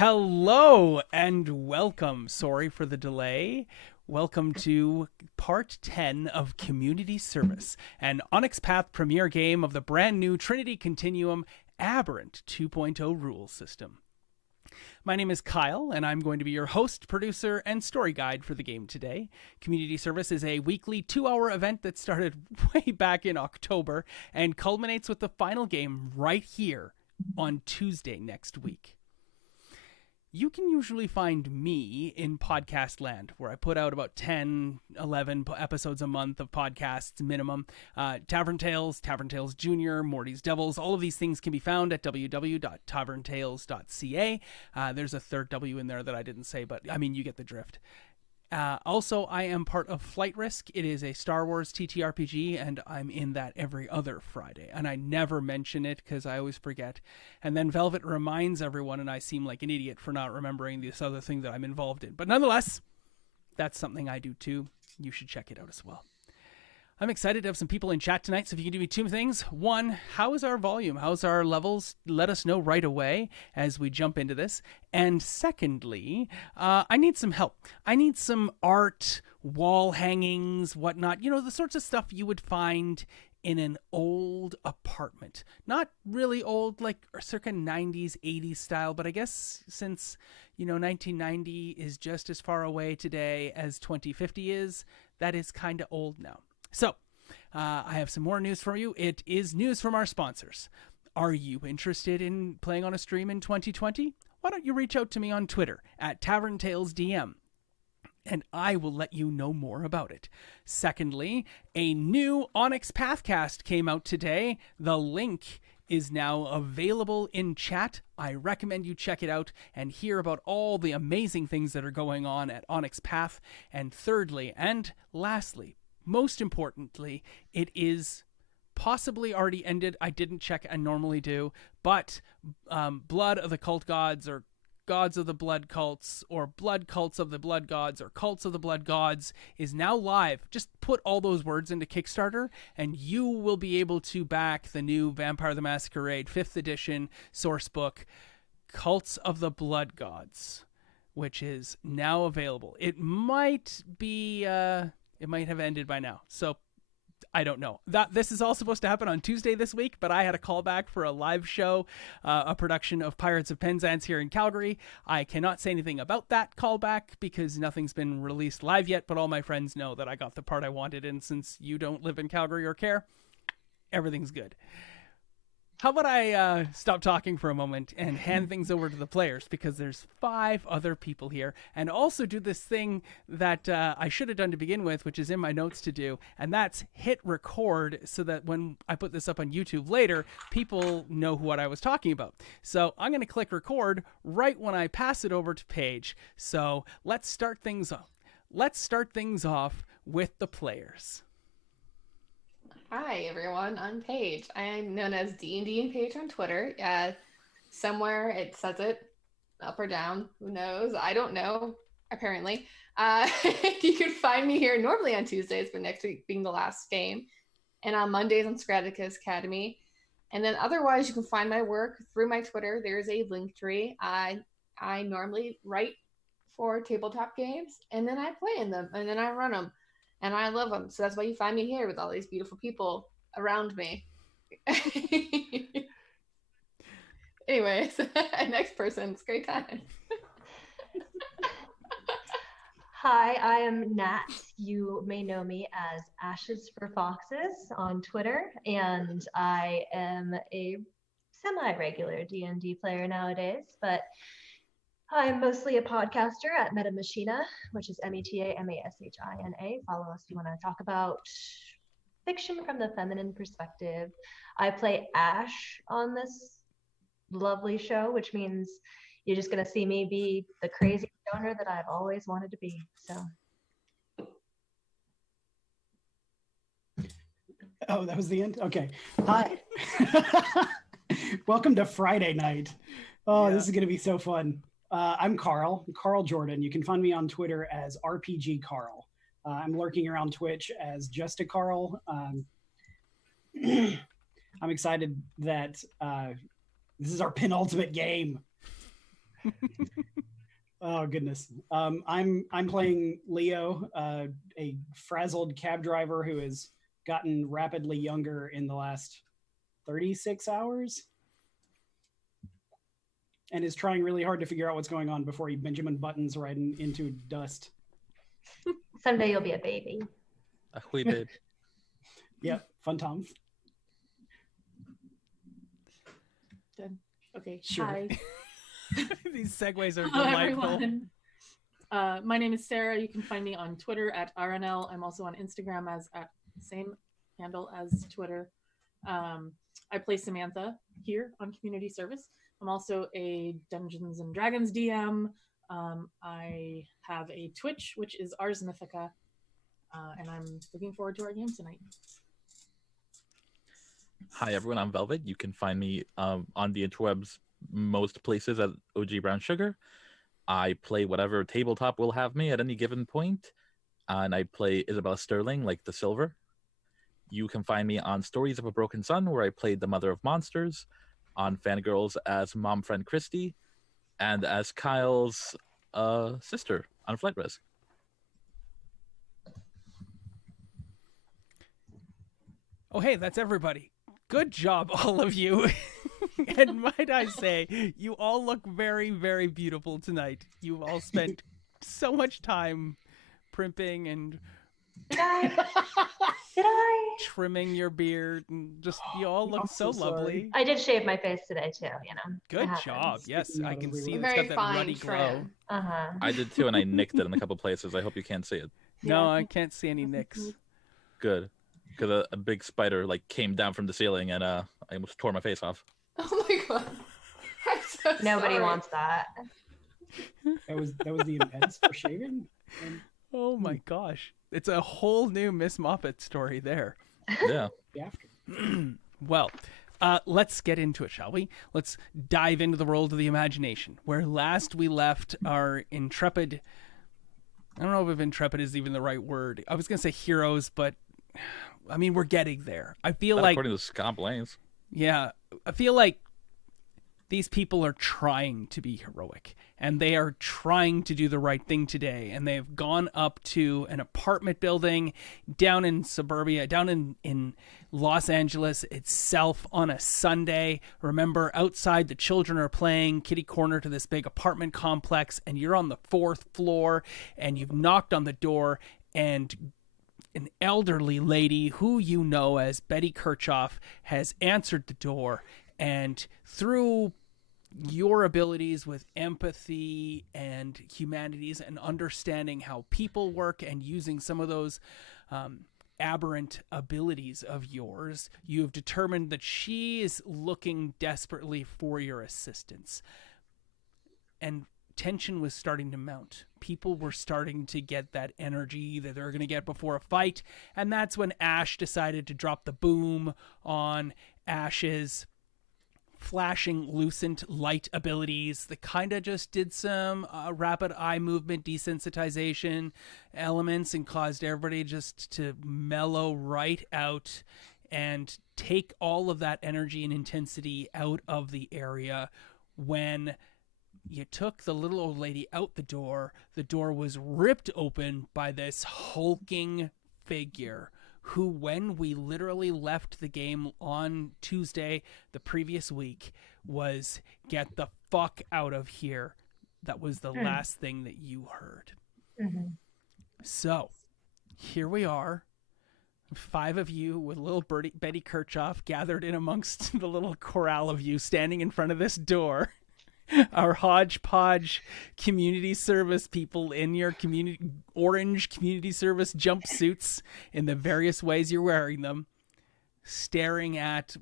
Hello and welcome. Sorry for the delay. Welcome to part 10 of Community Service, an Onyx Path premiere game of the brand new Trinity Continuum Aberrant 2.0 rules system. My name is Kyle, and I'm going to be your host, producer, and story guide for the game today. Community Service is a weekly 2-hour event that started way back in October and culminates with the final game right here on Tuesday next week. You can usually find me in podcast land, where I put out about 10, 11 episodes a month of podcasts minimum. Tavern Tales, Tavern Tales Jr., Morty's Devils, all of these things can be found at www.taverntales.ca. There's a third W in there that I didn't say, but I mean, you get the drift. Also, I am part of Flight Risk. It is a Star Wars TTRPG, and I'm in that every other Friday. And I never mention it because I always forget. And then Velvet reminds everyone, and I seem like an idiot for not remembering this other thing that I'm involved in. But nonetheless, that's something I do too. You should check it out as well. I'm excited to have some people in chat tonight, so if you can do me two things. One, how is our volume? How's our levels? Let us know right away as we jump into this. And secondly, I need some help. I need some art, wall hangings, whatnot. You know, the sorts of stuff you would find in an old apartment. Not really old, like circa 90s, 80s style, but I guess since, 1990 is just as far away today as 2050 is, that is kind of old now. So, I have some more news for you. It is news from our sponsors. Are you interested in playing on a stream in 2020? Why don't you reach out to me on Twitter at TavernTalesDM, and I will let you know more about it. Secondly, a new Onyx Pathcast came out today. The link is now available in chat. I recommend you check it out and hear about all the amazing things that are going on at Onyx Path. And thirdly, and lastly, most importantly, it is possibly already ended. I didn't check, I normally do, but Blood of the Cult Gods, or Gods of the Blood Cults, or Blood Cults of the Blood Gods, or Cults of the Blood Gods is now live. Just put all those words into Kickstarter and you will be able to back the new Vampire the Masquerade 5th edition source book, Cults of the Blood Gods, which is now available. It might be it might have ended by now, so I don't know. This is all supposed to happen on Tuesday this week, but I had a callback for a live show, a production of Pirates of Penzance here in Calgary. I cannot say anything about that callback because nothing's been released live yet, but all my friends know that I got the part I wanted, and since you don't live in Calgary or care, everything's good. How about I stop talking for a moment and hand things over to the players, because there's 5 other people here, and also do this thing that I should have done to begin with, which is in my notes to do, and that's hit record so that when I put this up on YouTube later, people know what I was talking about. So I'm going to click record right when I pass it over to Paige. So let's start things off. Let's start things off with the players. Hi everyone, I'm Paige. I'm known as D&D and Paige on Twitter. Somewhere it says it up or down. Who knows? I don't know. Apparently, you can find me here normally on Tuesdays, but next week being the last game, and on Mondays on Scraticus Academy. And then otherwise, you can find my work through my Twitter. There's a link tree. I normally write for tabletop games, and then I play in them, and then I run them. And I love them. So that's why you find me here with all these beautiful people around me. Anyways, next person. It's a great time. Hi, I am Nat. You may know me as Ashes for Foxes on Twitter, and I am a semi-regular D&D player nowadays, but I'm mostly a podcaster at Metamachina, which is METAMASHINA. Follow us if you want to talk about fiction from the feminine perspective. I play Ash on this lovely show, which means you're just going to see me be the crazy stoner that I've always wanted to be. So. Oh, that was the end? Okay. Hi. Welcome to Friday night. Oh, yeah. This is going to be so fun. I'm Carl Jordan. You can find me on Twitter as RPG Carl. I'm lurking around Twitch as Just a Carl. I'm excited that this is our penultimate game. Oh goodness. I'm playing Leo, a frazzled cab driver who has gotten rapidly younger in the last 36 hours and is trying really hard to figure out what's going on before he Benjamin Buttons right into dust. Someday you'll be a baby. A wee babe. Yep, fun times. Good. Okay. Sure. Hi. These segues are Hello, delightful. everyone. My name is Sarah. You can find me on Twitter at RNL. I'm also on Instagram as at same handle as Twitter. I play Samantha here on community service. I'm also a Dungeons and Dragons DM. I have a Twitch, which is Ars Mythica, and I'm looking forward to our game tonight. Hi, everyone. I'm Velvet. You can find me on the interwebs most places at OG Brown Sugar. I play whatever tabletop will have me at any given point, and I play Isabella Sterling, like the Silver. You can find me on Stories of a Broken Sun, where I played the Mother of Monsters, on Fangirls as Mom Friend Christy, and as Kyle's sister on Flight Risk. Oh, hey, that's everybody. Good job, all of you. And might I say, you all look very, very beautiful tonight. You've all spent so much time primping and Did I? trimming your beard, and just you all look I'm so so sorry. lovely. I did shave my face today too, you know. Good It happens. job. Yes, I can see it's Very got that fine ruddy glow. trim. Uh-huh. I did too, and I nicked it in a couple places. I hope you can't see it. No, Yeah. I can't see any nicks. Good. Because a big spider came down from the ceiling, and I almost tore my face off. Oh my god. I'm so Nobody sorry. wants that. That was the impetus for shaving. And Oh my gosh. It's a whole new Miss Moppet story there. Yeah. the after. Well, let's get into it, shall we? Let's dive into the world of the imagination, where last we left our intrepid... I don't know if intrepid is even the right word. I was going to say heroes, but I mean, we're getting there. I feel Not like... according to Scott Blaines. Yeah, I feel like these people are trying to be heroic, and they are trying to do the right thing today, and they've gone up to an apartment building down in suburbia, down in Los Angeles itself on a Sunday. Remember, outside the children are playing kitty corner to this big apartment complex, and you're on the 4th floor, and you've knocked on the door, and an elderly lady who you know as Betty Kirchhoff has answered the door, and through your abilities with empathy and humanities and understanding how people work and using some of those aberrant abilities of yours, you have determined that she is looking desperately for your assistance. And tension was starting to mount. People were starting to get that energy that they're going to get before a fight. And that's when Ash decided to drop the boom on Ash's flashing lucent light abilities that kind of just did some rapid eye movement desensitization elements and caused everybody just to mellow right out and take all of that energy and intensity out of the area. When you took the little old lady out the door was ripped open by this hulking figure who, when we literally left the game on Tuesday the previous week, was get the fuck out of here. That was the last thing that you heard. Mm-hmm. So here we are, 5 of you with little Betty Kirchhoff gathered in amongst the little corral of you standing in front of this door. Our hodgepodge community service people in your orange community service jumpsuits in the various ways you're wearing them, staring at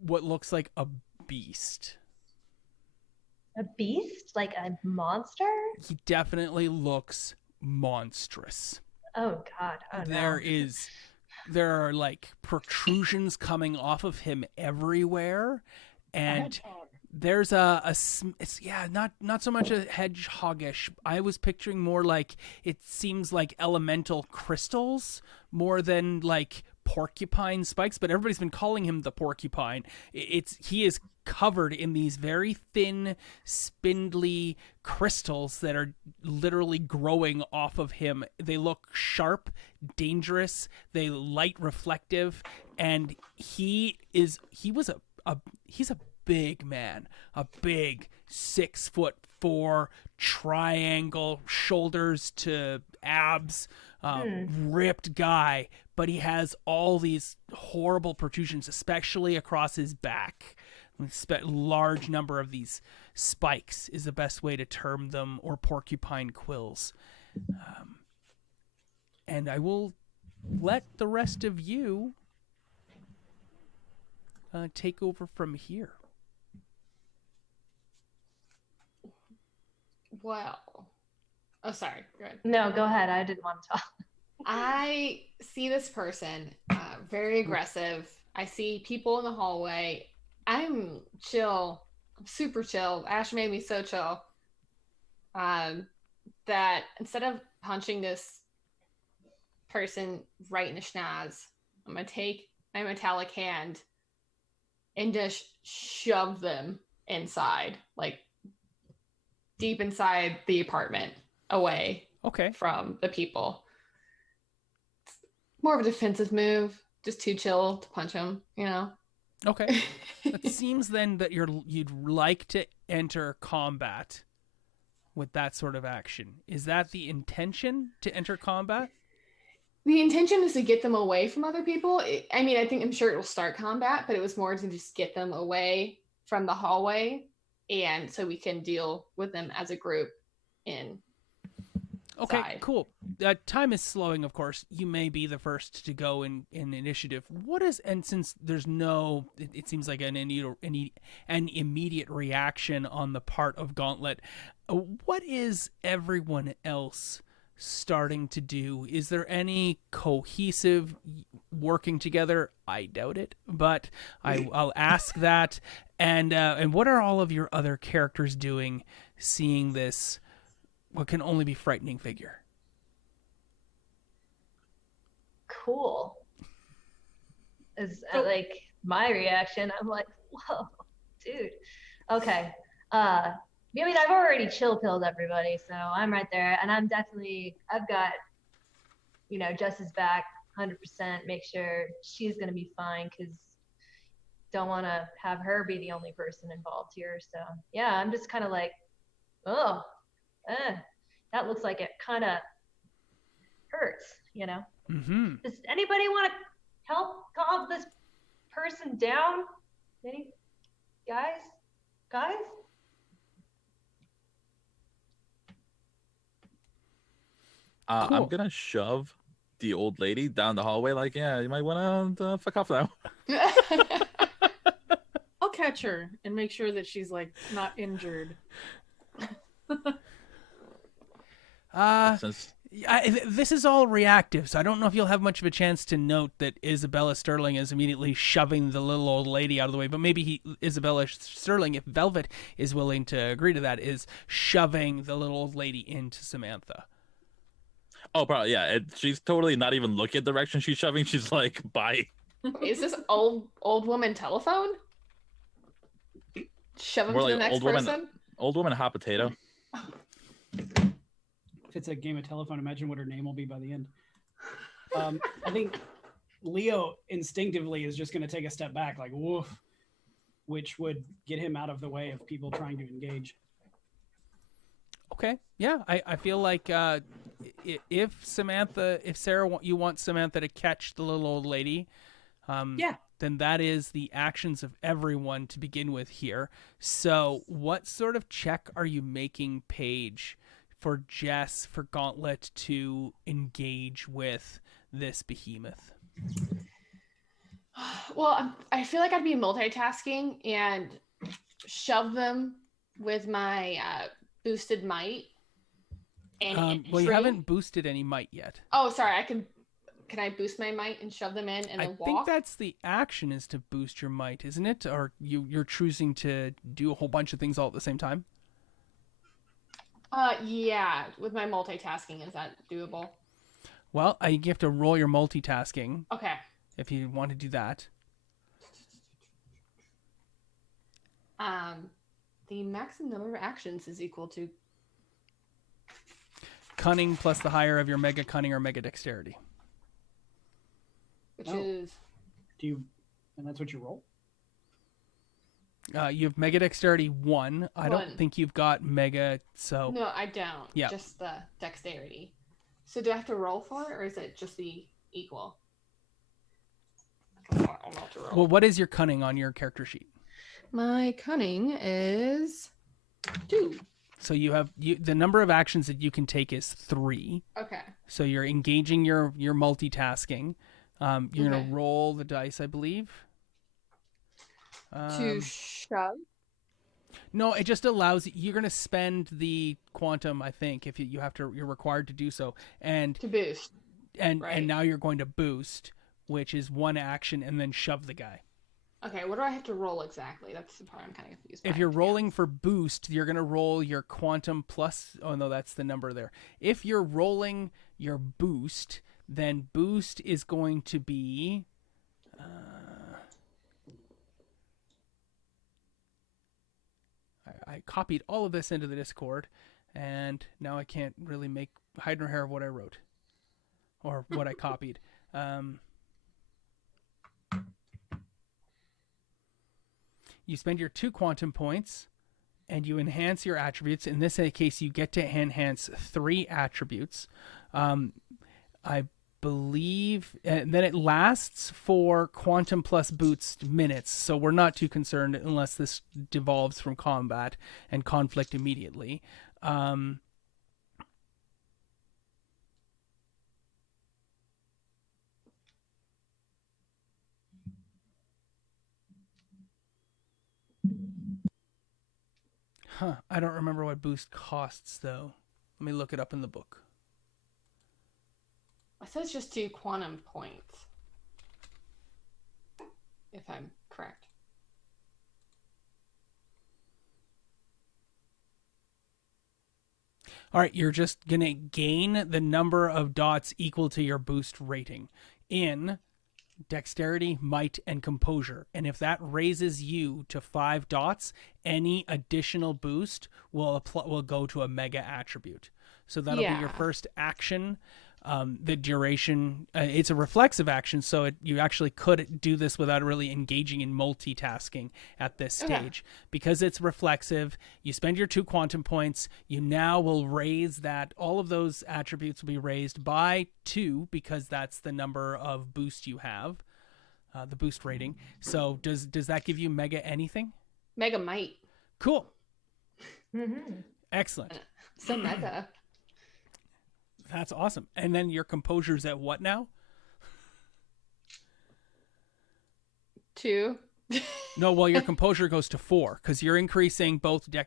what looks like a beast. A beast? Like a monster? He definitely looks monstrous. Oh God. Oh no. There are like protrusions coming off of him everywhere, and there's it's not so much a hedgehogish. I was picturing more like, it seems like elemental crystals more than like porcupine spikes, but everybody's been calling him the porcupine. He is covered in these very thin, spindly crystals that are literally growing off of him. They look sharp, dangerous, they light reflective, and he's a big man, a big 6'4" triangle, shoulders to abs, ripped guy, but he has all these horrible protrusions, especially across his back. Large number of these spikes is the best way to term them, or porcupine quills. And I will let the rest of you take over from here. Well, oh, sorry. Go ahead. No, go ahead. I didn't want to talk. I see this person, very aggressive. I see people in the hallway. I'm chill. I'm super chill. Ash made me so chill. That instead of punching this person right in the schnoz, I'm going to take my metallic hand and just shove them inside, like deep inside the apartment, away from the people. It's more of a defensive move, just too chill to punch them, you know? Okay. It seems then that you'd like to enter combat with that sort of action. Is that the intention, to enter combat? The intention is to get them away from other people. I'm sure it will start combat, but it was more to just get them away from the hallway, and so we can deal with them as a group in. Okay, side. Cool. Time is slowing, of course. You may be the first to go in initiative. And since there's it seems like an immediate reaction on the part of Gauntlet, what is everyone else starting to do? Is there any cohesive working together? I doubt it, but I'll ask that. And what are all of your other characters doing, seeing this, what can only be frightening figure? Cool. Is like my reaction. I'm like, whoa, dude. Okay. I've already chill pilled everybody, so I'm right there, and I've got, Jess's back 100%. Make sure she's gonna be fine, because don't want to have her be the only person involved here. So yeah, I'm just kind of like, that looks like it kind of hurts, Mm-hmm. Does anybody want to help calm this person down? Any guys? Cool. I'm gonna shove the old lady down the hallway. Like, yeah, you might want to fuck off now. I'll catch her and make sure that she's like not injured. This is all reactive, so I don't know if you'll have much of a chance to note that Isabella Sterling is immediately shoving the little old lady out of the way, but maybe Isabella Sterling, if Velvet is willing to agree to that, is shoving the little old lady into Samantha. Oh, probably, yeah. She's totally not even looking at the direction she's shoving. She's like, bye. Is this old woman telephone? Shove him to the next person? Old woman hot potato. If it's a game of telephone, imagine what her name will be by the end. I think Leo instinctively is just going to take a step back, like, woof, which would get him out of the way of people trying to engage. Okay, yeah, I feel like if Sarah, you want Samantha to catch the little old lady, then that is the actions of everyone to begin with here. So what sort of check are you making, Paige, for Jess, for Gauntlet to engage with this behemoth? Well, I feel like I'd be multitasking and shove them with my boosted might. And you haven't boosted any might yet. Oh, sorry. Can I boost my might and shove them in and then walk? I think that's the action, is to boost your might, isn't it? Or you're choosing to do a whole bunch of things all at the same time? Yeah. With my multitasking, is that doable? Well, you have to roll your multitasking. Okay. if you want to do that. The maximum number of actions is equal to Cunning plus the higher of your mega cunning or mega dexterity. which Oh. is And that's what you roll? You have mega dexterity 1. I don't One. think you've got mega, so no, I don't. Yeah. Just the dexterity. So do I have to roll for it, or is it just the equal? I'll have to roll. well, what is your cunning on your character sheet? My cunning is 2. So you have the number of actions that you can take is 3. Okay. So you're engaging your multitasking. You're Okay. gonna roll the dice, I believe. To shove. No, it just allows you're gonna spend the quantum, I think, if you have to, you're required to do so, and To boost. right. now you're going to boost, which is 1 action, and then shove the guy. Okay, what do I have to roll exactly? That's the part I'm kind of confused by, If you're to be rolling honest. for boost, you're gonna roll your quantum plus. Oh no, that's the number there. If you're rolling your boost, then boost is going to be. I copied all of this into the Discord, and now I can't really make hide nor hair of what I wrote or what I copied. You spend your 2 quantum points, and you enhance your attributes. In this case, you get to enhance 3 attributes. I believe, and then it lasts for quantum plus boost minutes. So we're not too concerned unless this devolves from combat and conflict immediately. I don't remember what boost costs though. Let me look it up in the book. It says just 2 quantum points. If I'm correct. All right, you're just going to gain the number of dots equal to your boost rating in dexterity, might, and composure. And if that raises you to 5 dots, any additional boost will go to a mega attribute. So that'll be your Yeah. first action. The duration, it's a reflexive action, so you actually could do this without really engaging in multitasking at this Okay. stage. Because it's reflexive, you spend your 2 quantum points, you now will raise that, all of those attributes will be raised by 2, because that's the number of boost you have, the boost rating. So does that give you mega anything? Mega might. Cool. Mm-hmm. Excellent. So mega. That's awesome. And then your composure's at what now? 2. No, well, your composure goes to 4 because you're increasing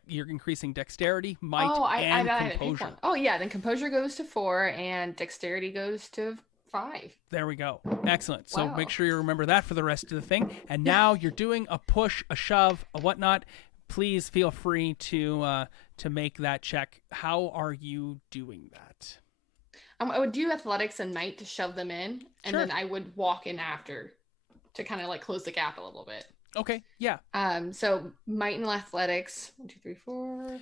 you're increasing dexterity, might, and I had a composure. one. Oh yeah, then composure goes to 4 and dexterity goes to 5. There we go. Excellent. So Wow. make sure you remember that for the rest of the thing. And now you're doing a push, a shove, a whatnot. Please feel free to make that check. How are you doing that? I would do athletics and might to shove them in, and Sure. then I would walk in after to kind of like close the gap a little bit. Okay, yeah. So might and athletics. 1, 2, 3, 4.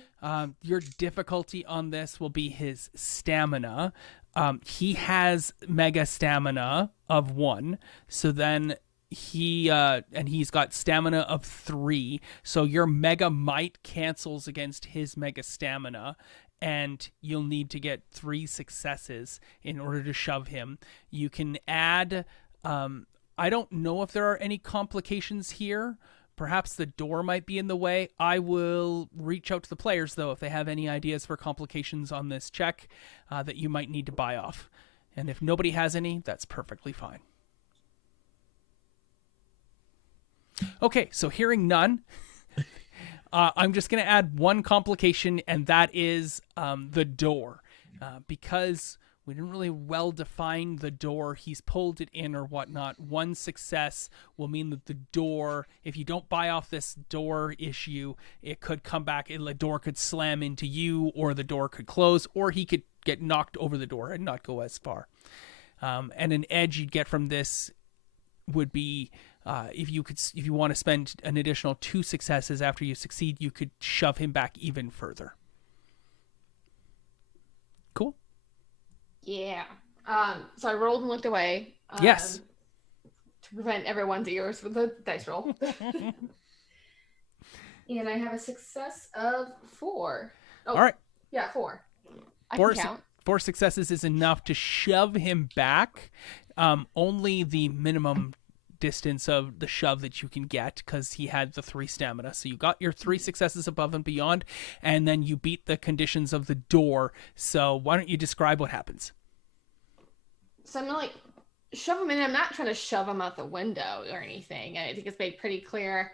Your difficulty on this will be his stamina. He has mega stamina of 1, so then he's got stamina of 3. So your mega might cancels against his mega stamina, and you'll need to get 3 successes in order to shove him. You can add. I don't know if there are any complications here. Perhaps the door might be in the way. I will reach out to the players, though, if they have any ideas for complications on this check that you might need to buy off. And if nobody has any, that's perfectly fine. Okay, so hearing none, I'm just going to add 1 complication, and that is the door. Because we didn't really well define the door, he's pulled it in or whatnot. 1 success will mean that the door, if you don't buy off this door issue, it could come back, the door could slam into you, or the door could close, or he could get knocked over the door and not go as far. And an edge you'd get from this would be if you want to spend an additional 2 successes after you succeed, you could shove him back even further. Cool. Yeah. So I rolled and looked away. Yes. To prevent everyone's ears with the dice roll. And I have a success of 4. Oh, All right. Yeah, 4. I Four, can count. 4 successes is enough to shove him back. Only the minimum distance of the shove that you can get, because he had the 3 stamina. So you got your 3 successes above and beyond, and then you beat the conditions of the door. So why don't you describe what happens? So I'm gonna like shove him in. I'm not trying to shove him out the window or anything. I think it's made pretty clear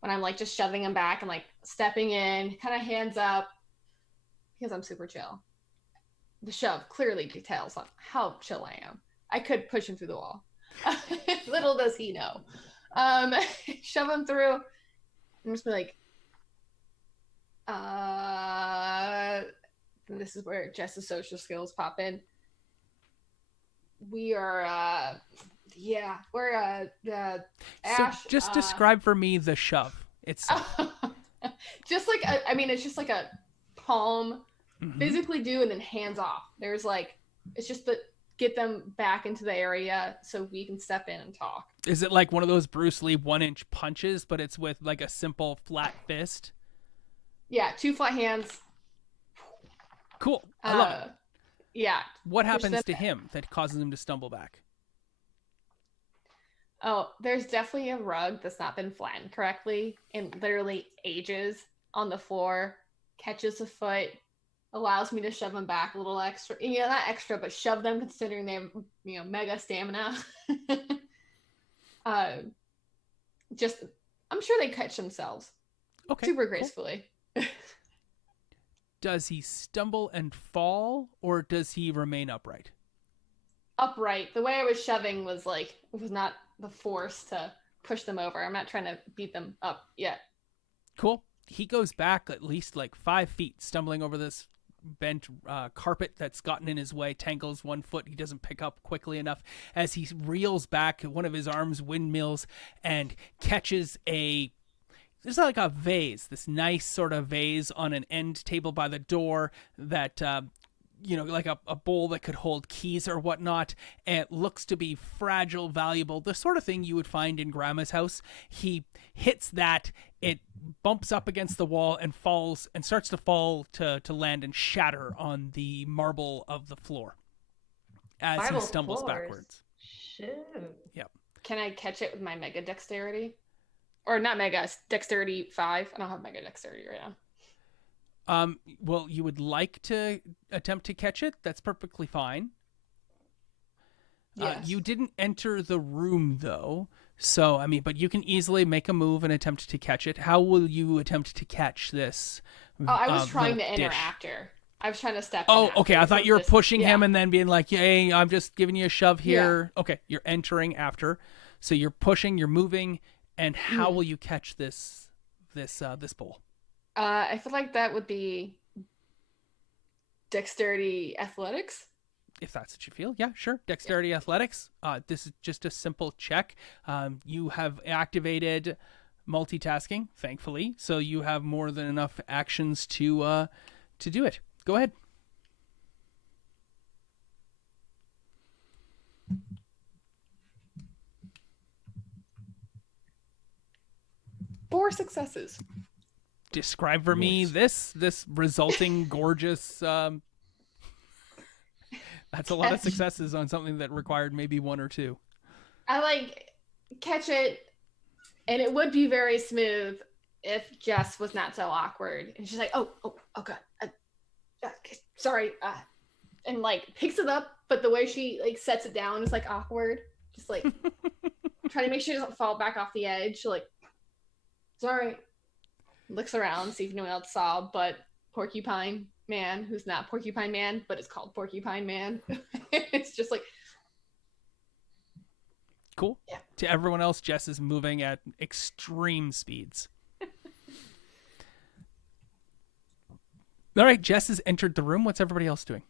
when I'm like just shoving him back and like stepping in, kind of hands up, because I'm super chill. The shove clearly details on how chill I am. I could push him through the wall. Little does he know. Shove him through. I'm just be like, this is where Jess's social skills pop in. We are, we're Ash. So just describe for me the shove itself. Just like, it's just like a palm, Mm-hmm. physically do, and then hands off. There's like, it's just to get them back into the area so we can step in and talk. Is it like one of those Bruce Lee 1-inch punches, but it's with like a simple flat fist? Yeah, 2 flat hands. Cool. I love it. Yeah. What happens to him that causes him to stumble back? Oh, there's definitely a rug that's not been flattened correctly and literally ages on the floor, catches a foot, allows me to shove them back a little extra. Yeah, not extra, but shove them considering they have, mega stamina. I'm sure they catch themselves. Okay. Super cool. gracefully. Does he stumble and fall, or does he remain upright? Upright. The way I was shoving was like, it was not the force to push them over. I'm not trying to beat them up yet. Cool. He goes back at least like 5 feet, stumbling over this bent carpet that's gotten in his way, tangles one foot he doesn't pick up quickly enough. As he reels back, one of his arms windmills and catches there's like a vase, this nice sort of vase on an end table by the door that, like a bowl that could hold keys or whatnot. And it looks to be fragile, valuable, the sort of thing you would find in Grandma's house. He hits that, it bumps up against the wall and falls and starts to fall to land and shatter on the marble of the floor as Marble he stumbles floors. Backwards. Shoot. Yep. Can I catch it with my mega dexterity? Or not mega, dexterity 5. I don't have mega dexterity right now. Well, you would like to attempt to catch it. That's perfectly fine. Yes. You didn't enter the room, though. So, but you can easily make a move and attempt to catch it. How will you attempt to catch this? Oh, I was trying little to enter dish? after. I was trying to step in Oh, after. okay. I thought you were pushing him yeah. and then being like, hey, I'm just giving you a shove here. Yeah. Okay, you're entering after. So you're pushing, you're moving, and how will you catch this bowl? I feel like that would be dexterity athletics. If that's what you feel. Yeah, sure. Dexterity athletics. This is just a simple check. You have activated multitasking, thankfully, so you have more than enough actions to do it. Go ahead. Four successes. Describe for me this resulting gorgeous. That's a lot of successes on something that required maybe 1 or 2. I catch it, and it would be very smooth if Jess was not so awkward. And she's like, oh god, sorry, and picks it up, but the way she sets it down is awkward, just trying to make sure it doesn't fall back off the edge. Sorry. Looks around, see if anyone else saw, but Porcupine Man, who's not Porcupine Man, but it's called Porcupine Man. It's just cool. Yeah. To everyone else, Jess is moving at extreme speeds. All right, Jess has entered the room. What's everybody else doing?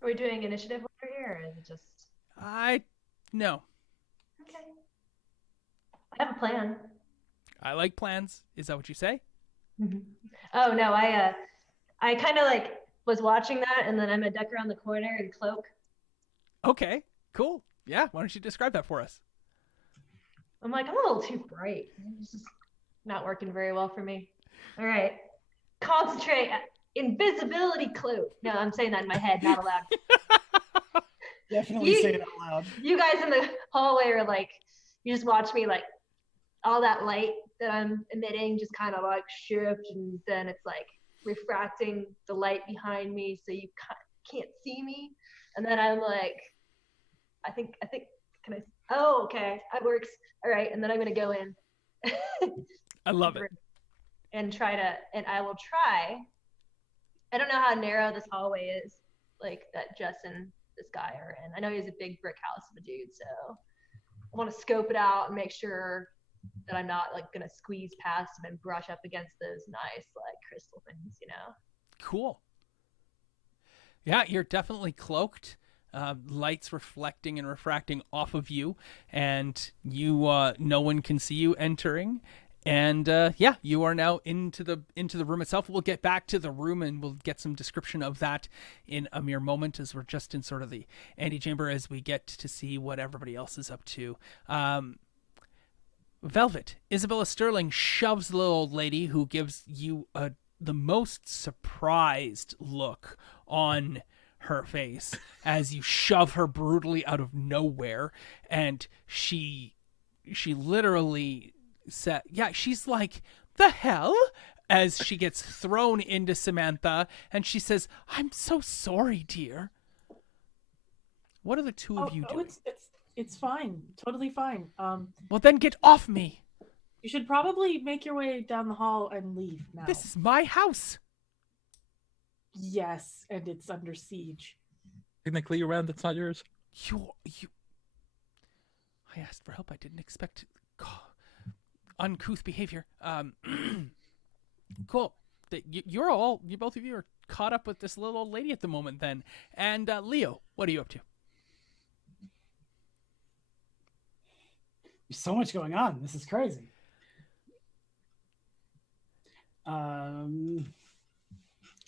Are we doing initiative over here, or is it just... No. plan. I like plans. Is that what you say? Oh no, I kind of like was watching that, and then I'm gonna duck around the corner and cloak. Okay, cool. Yeah, why don't you describe that for us? I'm like, I'm a little too bright. This is not working very well for me. All right, concentrate. Invisibility cloak. No, I'm saying that in my head, not aloud. Definitely say it out loud. You guys in the hallway are like, you just watch me like all that light that I'm emitting just kind of like shift, and then it's like refracting the light behind me so you can't see me. And then I'm like, I think, can I? Oh, okay, that works. All right, and then I'm gonna go in. I love it. And I will try. I don't know how narrow this hallway is, like that Jess and this guy are in. I know he's a big brick house of a dude, so I want to scope it out and make sure that I'm not like gonna squeeze past him and brush up against those nice like crystal things, you know. Cool. Yeah, you're definitely cloaked. Lights reflecting and refracting off of you, and you no one can see you entering. And yeah, you are now into the room itself. We'll get back to the room and we'll get some description of that in a mere moment, as we're just in sort of the antechamber as we get to see what everybody else is up to. Velvet, Isabella Sterling shoves the little old lady, who gives you the most surprised look on her face as you shove her brutally out of nowhere, and she literally said, yeah, she's like, the hell, as she gets thrown into Samantha, and she says, I'm so sorry, dear. What are the two of you doing? It's fine, totally fine. Well, then get off me. You should probably make your way down the hall and leave now. This is my house. Yes, and it's under siege. Technically, around it's not yours. You. I asked for help. I didn't expect uncouth behavior. Cool. You both of you are caught up with this little old lady at the moment, then. And Leo, what are you up to? There's so much going on. This is crazy.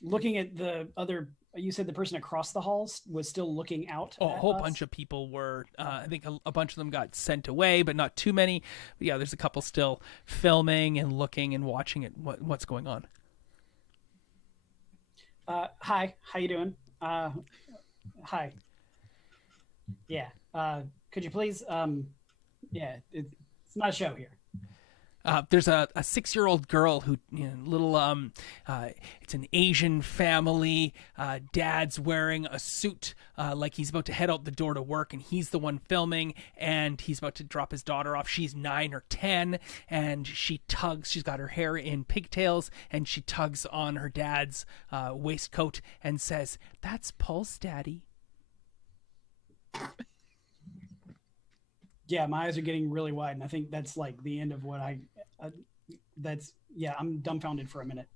Looking at the other, you said the person across the halls was still looking out. Oh, a whole bunch of people were. I think a bunch of them got sent away, but not too many. But yeah, there's a couple still filming and looking and watching it. What's going on? Hi, how you doing? Hi. Yeah. Could you please? Yeah, it's not a show here. There's a 6-year-old girl who, it's an Asian family. Dad's wearing a suit like he's about to head out the door to work, and he's the one filming, and he's about to drop his daughter off. She's 9 or 10, and she tugs. She's got her hair in pigtails, and she tugs on her dad's waistcoat and says, "That's Pulse, Daddy." Yeah, my eyes are getting really wide, and I think that's like the end of what I'm dumbfounded for a minute.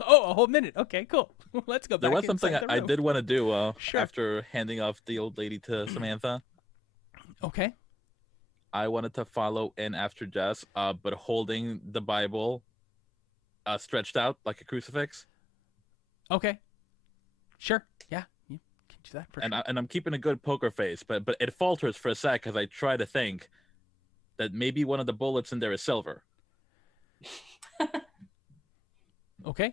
Oh, a whole minute. Okay, cool. Let's go back. There was something I did want to do Sure. after handing off the old lady to Samantha. Okay. I wanted to follow in after Jess, but holding the Bible stretched out like a crucifix. Okay. Sure. Yeah, you can do that. And I'm keeping a good poker face, but it falters for a sec because I try to think that maybe one of the bullets in there is silver. Okay.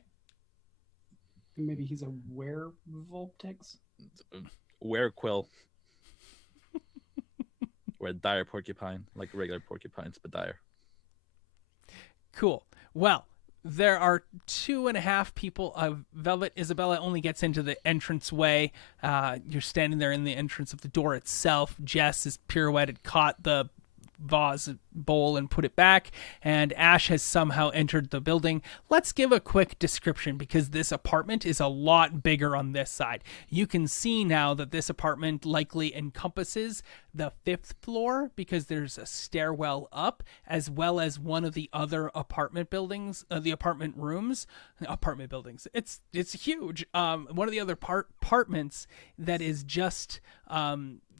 Maybe he's a werewolf-tex? Werequill. Or a dire porcupine, like regular porcupines, but dire. Cool. Well, there are 2.5 people. Velvet Isabella only gets into the entranceway. You're standing there in the entrance of the door itself. Jess is pirouetted, caught the vase bowl and put it back, and Ash has somehow entered the building. Let's give a quick description, because this apartment is a lot bigger on this side. You can see now that this apartment likely encompasses the 5th floor, because there's a stairwell up, as well as one of the other apartment buildings, the apartment buildings. It's huge. One of the other apartments that is just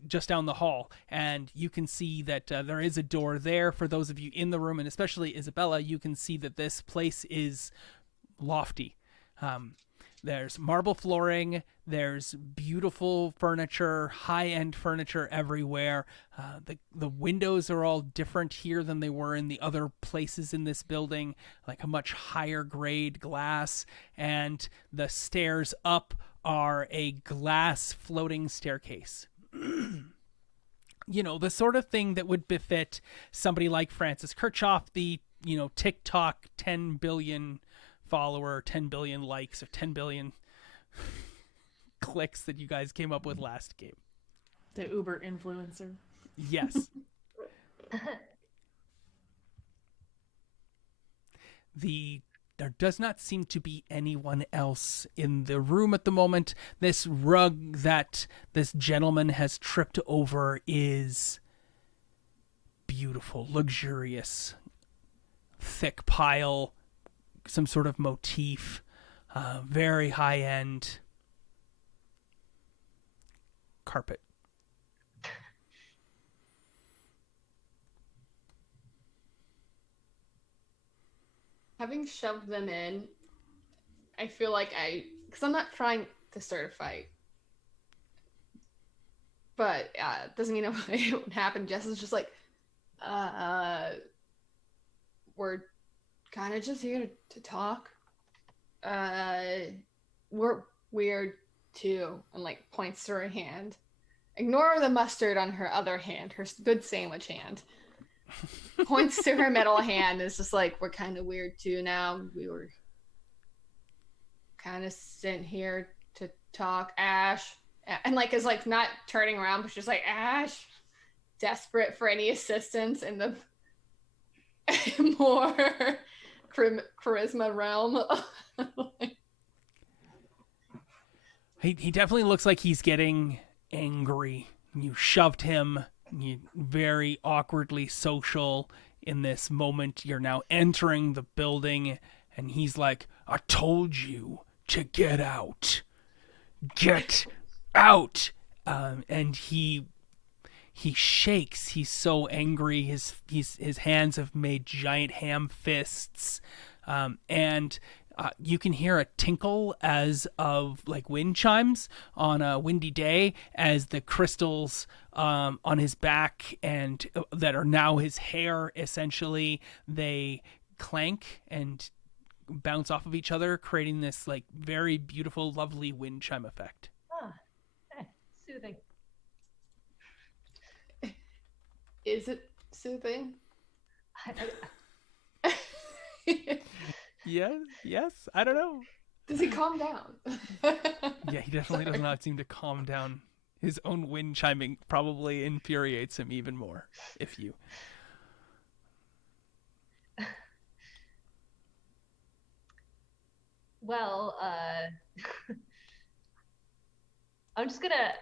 just down the hall, and you can see that there is a door there. For those of you in the room, and especially Isabella, you can see that this place is lofty. There's marble flooring, there's beautiful furniture, high-end furniture everywhere. The windows are all different here than they were in the other places in this building, like a much higher grade glass, and the stairs up are a glass floating staircase. The sort of thing that would befit somebody like Francis Kirchhoff, the, TikTok 10 billion follower, 10 billion likes, or 10 billion clicks that you guys came up with last game. The Uber influencer. Yes. There does not seem to be anyone else in the room at the moment. This rug that this gentleman has tripped over is beautiful, luxurious, thick pile, some sort of motif, very high-end carpet. Having shoved them in, I feel like because I'm not trying to start a fight, but doesn't mean it won't happen. Jess is just like, we're kind of just here to talk. We're weird too, and like points to her hand. Ignore the mustard on her other hand, her good sandwich hand. Points to her middle hand. It's just like, we're kind of weird too now. We were kind of sent here to talk. Ash, and like is like not turning around, but just like Ash, desperate for any assistance in the more charisma realm. He definitely looks like he's getting angry. You shoved him. You very awkwardly social in this moment. You're now entering the building, and he's like, I told you to get out. Get out. And he shakes. He's so angry. His hands have made giant ham fists. And you can hear a tinkle as of like wind chimes on a windy day as the crystals on his back and that are now his hair, essentially, they clank and bounce off of each other, creating this like very beautiful, lovely wind chime effect. Soothing. Is it soothing? Yes, I don't know. Does he calm down? Yeah, he definitely does not seem to calm down. His own wind chiming probably infuriates him even more, if you... Well, I'm just gonna...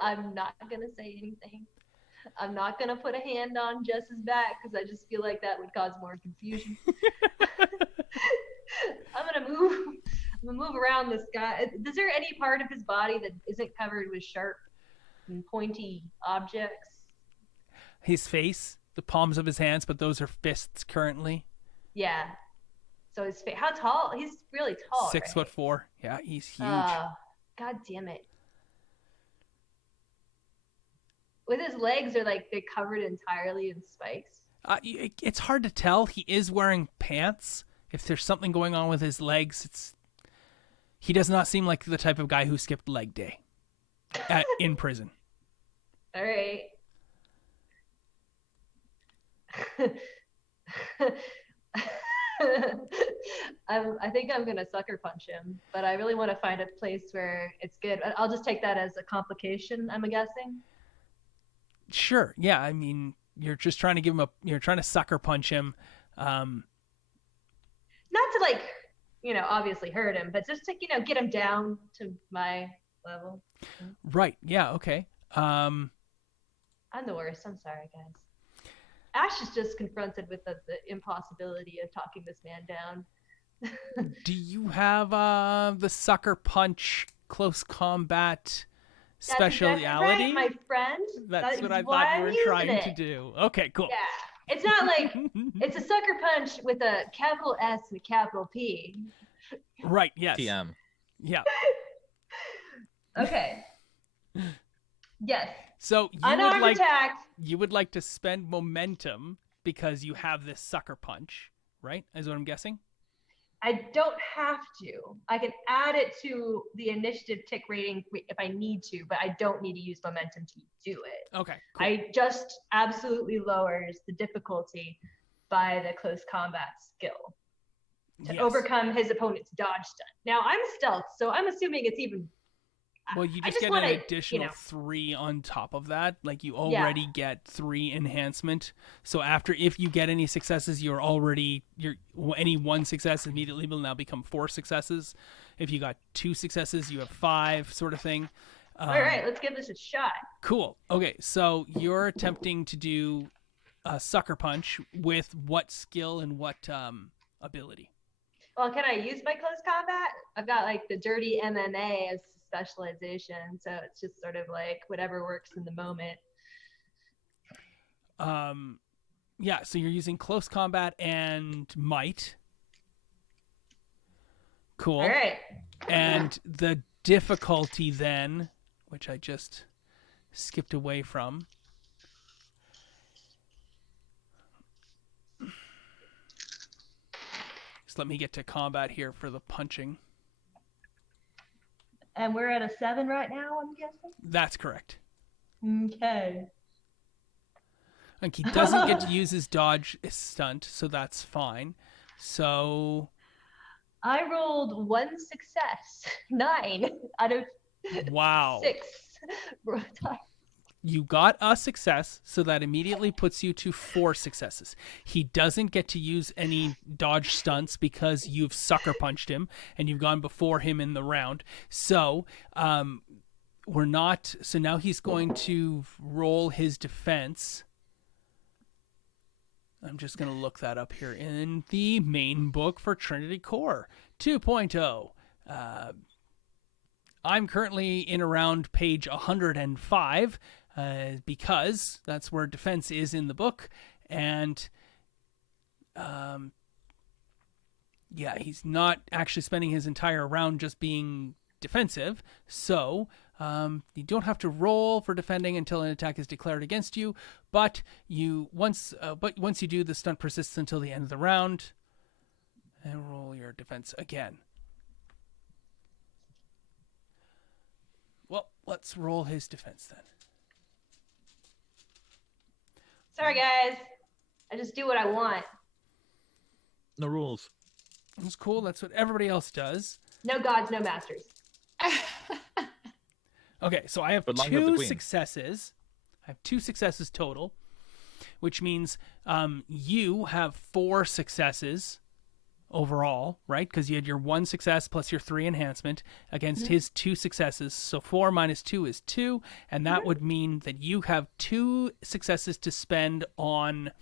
I'm not gonna say anything. I'm not gonna put a hand on Jess's back because I just feel like that would cause more confusion. I'm gonna move around this guy. Is there any part of his body that isn't covered with sharp and pointy objects? His face, the palms of his hands, but those are fists currently. Yeah. So his face. How tall? He's really tall. 6'4". Yeah, he's huge. God damn it. With his legs, they're covered entirely in spikes. It's hard to tell. He is wearing pants. If there's something going on with his legs, he does not seem like the type of guy who skipped leg day in prison. All right. I think I'm gonna sucker punch him, but I really want to find a place where it's good. I'll just take that as a complication, I'm guessing. Sure. Yeah. I mean, you're just trying to give him you're trying to sucker punch him. Not to obviously hurt him, but just to, get him down to my level. Right. Yeah. Okay. I'm the worst. I'm sorry, guys. Ash is just confronted with the impossibility of talking this man down. Do you have the sucker punch close combat That's exactly speciality. right, my friend. That's what I why thought you I'm were using trying it. to do. Okay, cool. Yeah, it's not like it's a sucker punch with a capital S and a capital P. Right. Yes. TM. Yeah. Okay. Yes. So Unarmed attack. you would like to spend momentum because you have this sucker punch, right? Is what I'm guessing. I don't have to. I can add it to the initiative tick rating if I need to, but I don't need to use momentum to do it. Okay. Cool. I just absolutely lowers the difficulty by the close combat skill to overcome his opponent's dodge stun. Now I'm stealth, so I'm assuming it's even. Well, you just get an additional 3 on top of that. Like you already get 3 enhancement. So if you get any successes, any 1 success immediately will now become 4 successes. If you got 2 successes, you have 5, sort of thing. All right, let's give this a shot. Cool. Okay, so you're attempting to do a sucker punch with what skill and what ability? Well, can I use my close combat? I've got like the dirty MMA as specialization, so it's just sort of like whatever works in the moment. Yeah, so you're using close combat and might. Cool. All right. And the difficulty then, which I just skipped away from. Just let me get to combat here for the punching. And we're at a 7 right now, I'm guessing? That's correct. Okay. Like he doesn't get to use his dodge stunt, so that's fine. So I rolled 1 success. 9 out of wow. 6. You got a success, so that immediately puts you to 4 successes. He doesn't get to use any dodge stunts because you've sucker punched him and you've gone before him in the round. So so now he's going to roll his defense. I'm just going to look that up here in the main book for Trinity Core 2.0. I'm currently in around page 105 because that's where defense is in the book. And he's not actually spending his entire round just being defensive. So you don't have to roll for defending until an attack is declared against you. But once you do, the stunt persists until the end of the round. And roll your defense again. Well, let's roll his defense then. Sorry, guys. I just do what I want. No rules. That's cool. That's what everybody else does. No gods, no masters. Okay, so I have But long live the 2 queen. successes. I have 2 successes total, which means you have 4 successes overall, right? Because you had your 1 success plus your 3 enhancement against his 2 successes. So 4 minus 2 is 2, and that would mean that you have 2 successes to spend on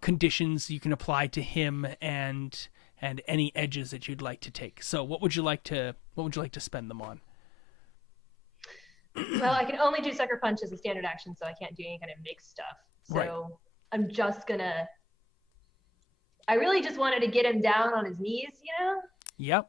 conditions you can apply to him and any edges that you'd like to take. So what would you like to spend them on? Well, I can only do sucker punch as a standard action, so I can't do any kind of mixed stuff. So Right. I'm just gonna. I really just wanted to get him down on his knees, Yep.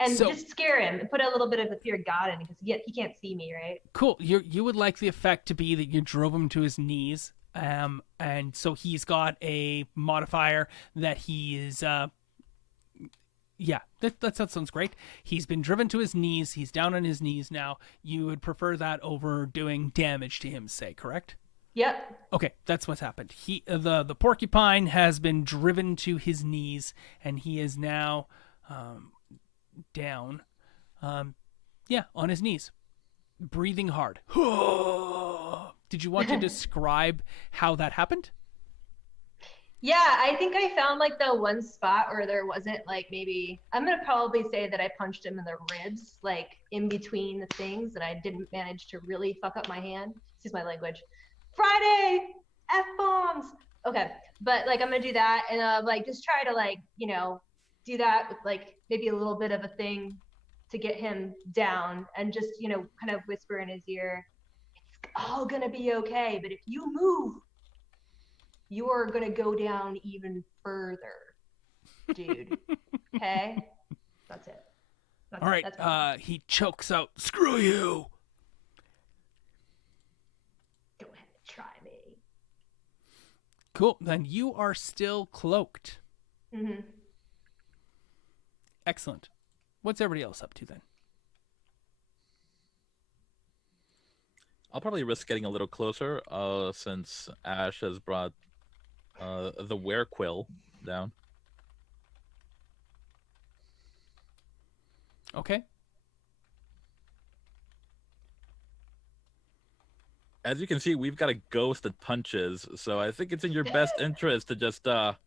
and So- just scare him and put a little bit of the fear of God in, because he can't see me, right? Cool. You would like the effect to be that you drove him to his knees, and so he's got a modifier that he is. That sounds great. He's been driven to his knees. He's down on his knees now. You would prefer that over doing damage to him, say, correct? Yep. Okay, that's what's happened. The porcupine has been driven to his knees, and he is now down, on his knees, breathing hard. Did you want to describe how that happened? Yeah, I think I found like the one spot where there wasn't like maybe I'm gonna probably say that I punched him in the ribs, like in between the things, and I didn't manage to really fuck up my hand. Excuse my language. Friday, F-bombs. Okay, but like I'm gonna do that and like just try to like do that with like maybe a little bit of a thing to get him down and just, kind of whisper in his ear, it's all gonna be okay, but if you move, you're gonna go down even further, dude. Okay? That's it. All right. He chokes out, "Screw you." Go ahead and try me. Cool. Then you are still cloaked. Mm-hmm. Excellent. What's everybody else up to then? I'll probably risk getting a little closer, since Ash has brought the werequill down. Okay. As you can see, we've got a ghost that punches, so I think it's in your best interest to just, settle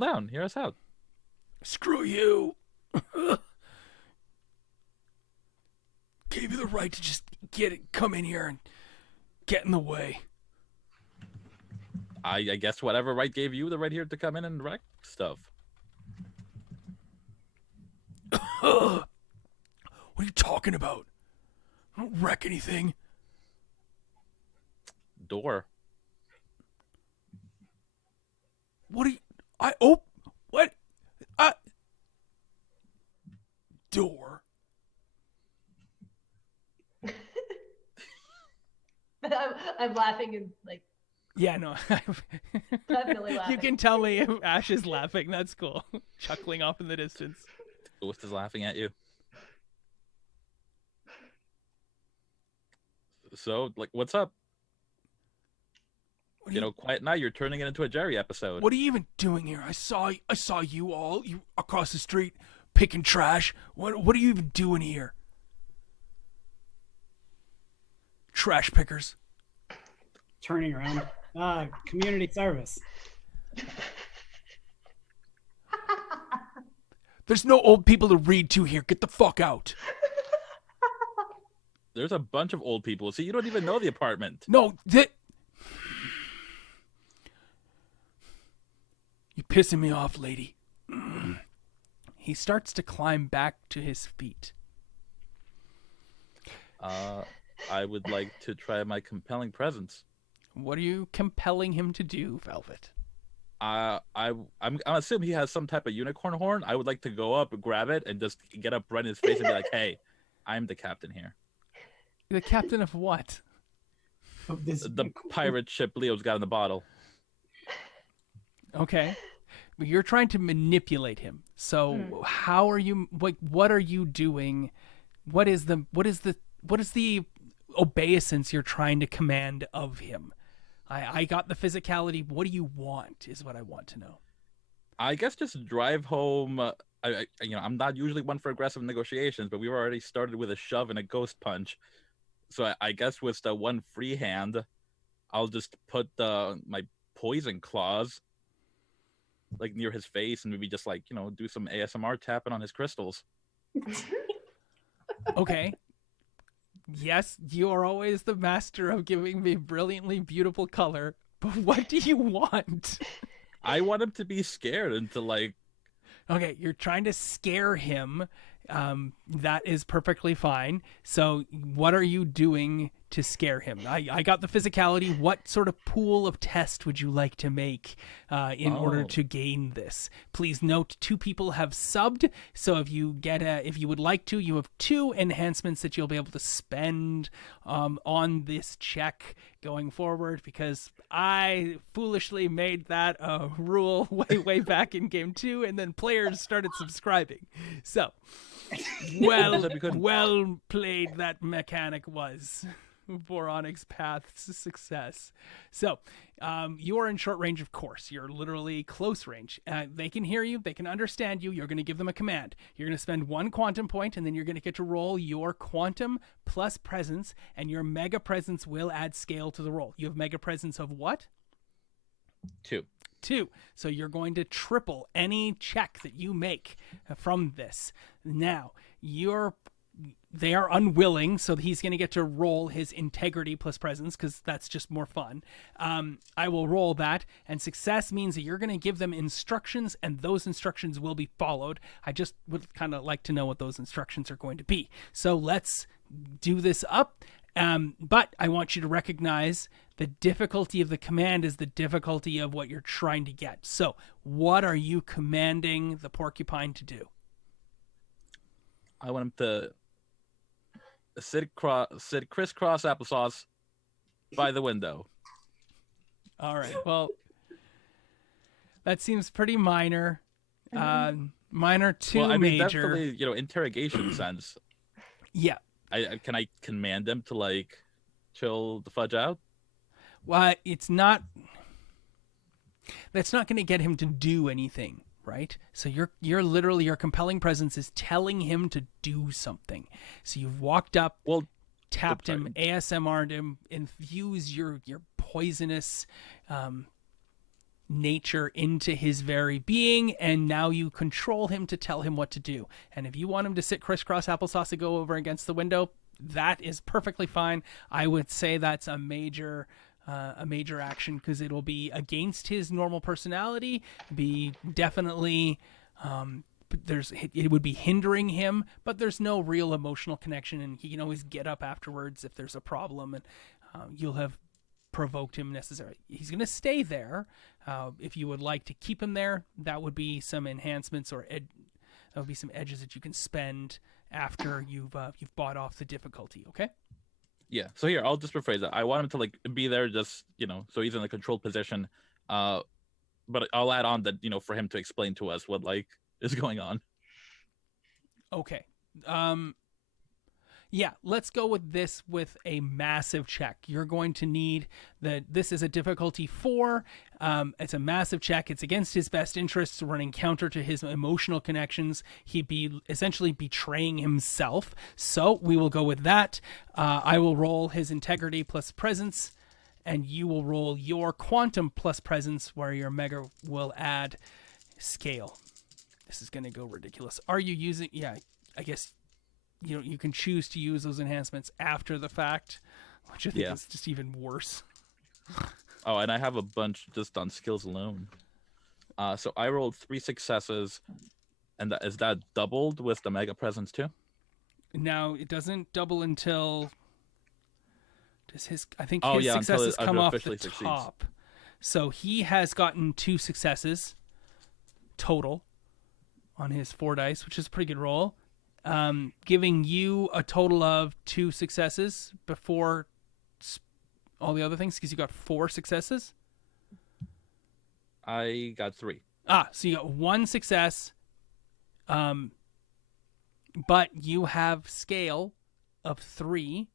down, hear us out. Screw you. Gave you the right to just come in here and get in the way. I guess whatever right gave you the right here to come in and wreck stuff. What are you talking about? I don't wreck anything. Door. What are you... What? Door. I'm laughing and like. Yeah, no. Definitely laughing. You can tell me if Ash is laughing. That's cool. Chuckling off in the distance. Ghost is laughing at you. So, what's up? Quiet now. You're turning it into a Jerry episode. What are you even doing here? I saw you all across the street picking trash. What are you even doing here? Trash pickers. Turning around. Community service. There's no old people to read to here. Get the fuck out. There's a bunch of old people. See, you don't even know the apartment. No, you're pissing me off, lady. He starts to climb back to his feet. I would like to try my compelling presence. What are you compelling him to do, Velvet? I'm assuming he has some type of unicorn horn. I would like to go up, grab it, and just get up right in his face and be like, "Hey, I'm the captain here." The captain of what? Of this The pirate ship Leo's got in the bottle. Okay. But you're trying to manipulate him. So how are you what are you doing? What is the obeisance you're trying to command of him? I got the physicality. What do you want is what I want to know. I guess just drive home. I'm not usually one for aggressive negotiations, but we've already started with a shove and a ghost punch. So I guess with the one free hand, I'll just put my poison claws near his face and maybe just do some ASMR tapping on his crystals. Okay. Yes, you are always the master of giving me brilliantly beautiful color, but what do you want? I want him to be scared and to Okay, you're trying to scare him. That is perfectly fine. So what are you doing to scare him? I got the physicality. What sort of pool of test would you like to make in order to gain this? Please note 2 people have subbed. So if you would like to, you have 2 enhancements that you'll be able to spend on this check going forward, because I foolishly made that a rule way back in game 2, and then players started subscribing. So well played that mechanic was for Onyx Path's success. So you are in short range, of course. You're literally close range. They can hear you. They can understand you. You're going to give them a command. You're going to spend 1 quantum point, and then you're going to get to roll your quantum plus presence, and your mega presence will add scale to the roll. You have mega presence of what? 2. So you're going to triple any check that you make from this. Now, your they are unwilling, so he's going to get to roll his integrity plus presence because that's just more fun. I will roll that, and success means that you're going to give them instructions, and those instructions will be followed. I just would kind of like to know what those instructions are going to be. So let's do this up, but I want you to recognize the difficulty of the command is the difficulty of what you're trying to get. So what are you commanding the porcupine to do? I want him to sit crisscross applesauce by the window. All right. Well, that seems pretty minor. Minor to well, I mean, major. definitely, interrogation sense. Yeah. Can I command them to like chill the fudge out? Well, it's not. That's not going to get him to do anything, right? So you're literally, your compelling presence is telling him to do something. So you've walked up, tapped him, ASMR'd him, infuse your poisonous nature into his very being, and now you control him to tell him what to do. And if you want him to sit crisscross applesauce and go over against the window, that is perfectly fine. I would say that's a major action because it'll be against his normal personality, be definitely it would be hindering him, but there's no real emotional connection, and he can always get up afterwards if there's a problem, and you'll have provoked him necessarily. He's going to stay there. If you would like to keep him there, that would be some enhancements or that would be some edges that you can spend after you've bought off the difficulty. Okay. Yeah. So here, I'll just rephrase it. I want him to like be there, just so he's in a controlled position. But I'll add on that for him to explain to us what like is going on. Okay. Yeah, let's go with this with a massive check. You're going to need this is a difficulty 4. It's a massive check. It's against his best interests, running counter to his emotional connections. He'd be essentially betraying himself. So we will go with that. I will roll his integrity plus presence, and you will roll your quantum plus presence, where your mega will add scale. This is going to go ridiculous. Are you using... Yeah, I guess... you can choose to use those enhancements after the fact, which I think is just even worse. Oh, and I have a bunch just on skills alone. So I rolled 3 successes, and is that doubled with the mega presence too? Now it doesn't double until his until successes it come off the succeeds. top. So he has gotten 2 successes total on his 4 dice, which is a pretty good roll. Giving you a total of 2 successes before all the other things, because you got 4 successes. I got 3. So you got 1 success, but you have scale of 3,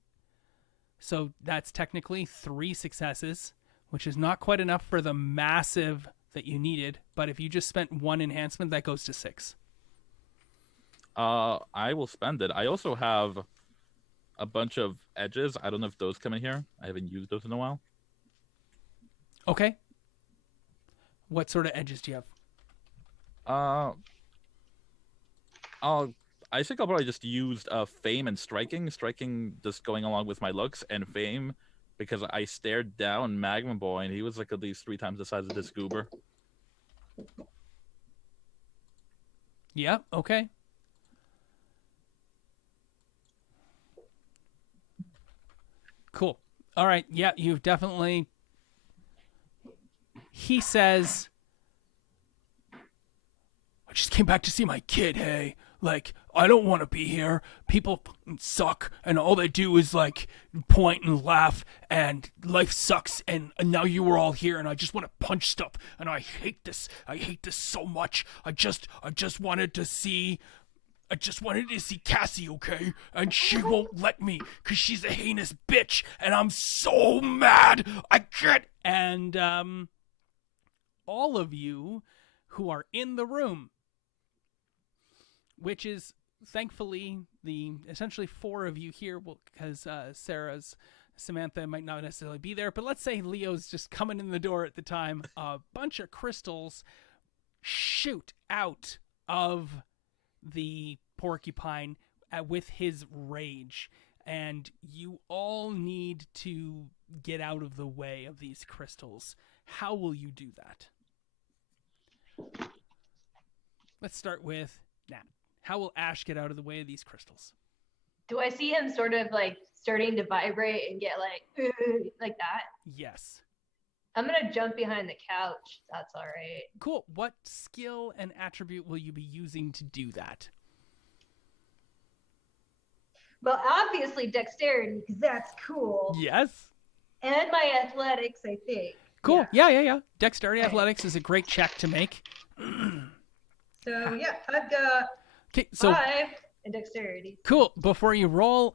so that's technically 3 successes, which is not quite enough for the massive that you needed, but if you just spent 1 enhancement, that goes to 6. I will spend it. I also have a bunch of edges. I don't know if those come in here. I haven't used those in a while. Okay. What sort of edges do you have? I think I'll probably just use fame and striking. Striking just going along with my looks, and fame because I stared down Magma Boy and he was like at least 3 times the size of this goober. Yeah, okay. Cool. All right. Yeah, you've definitely... He says, I just came back to see my kid, hey. Like, I don't want to be here. People suck, and all they do is, like, point and laugh, and life sucks, and now you were all here, and I just want to punch stuff, and I hate this. I hate this so much. I just wanted to see Cassie, okay? And she won't let me because she's a heinous bitch, and I'm so mad. I can't. And all of you who are in the room, which is thankfully the essentially 4 of you here, because Samantha might not necessarily be there, but let's say Leo's just coming in the door at the time. A bunch of crystals shoot out of the porcupine with his rage, and you all need to get out of the way of these crystals. How will you do that? Let's start with Nat. How will Ash get out of the way of these crystals? Do I see him sort of like starting to vibrate and get like that? Yes. I'm gonna jump behind the couch. That's all right. Cool. What skill and attribute will you be using to do that? Well, obviously dexterity, because that's cool. Yes. And my athletics, I think. Cool. Yeah. Yeah. Dexterity Okay. athletics is a great check to make. So yeah, I've got Okay, so 5 in dexterity. cool. Before you roll,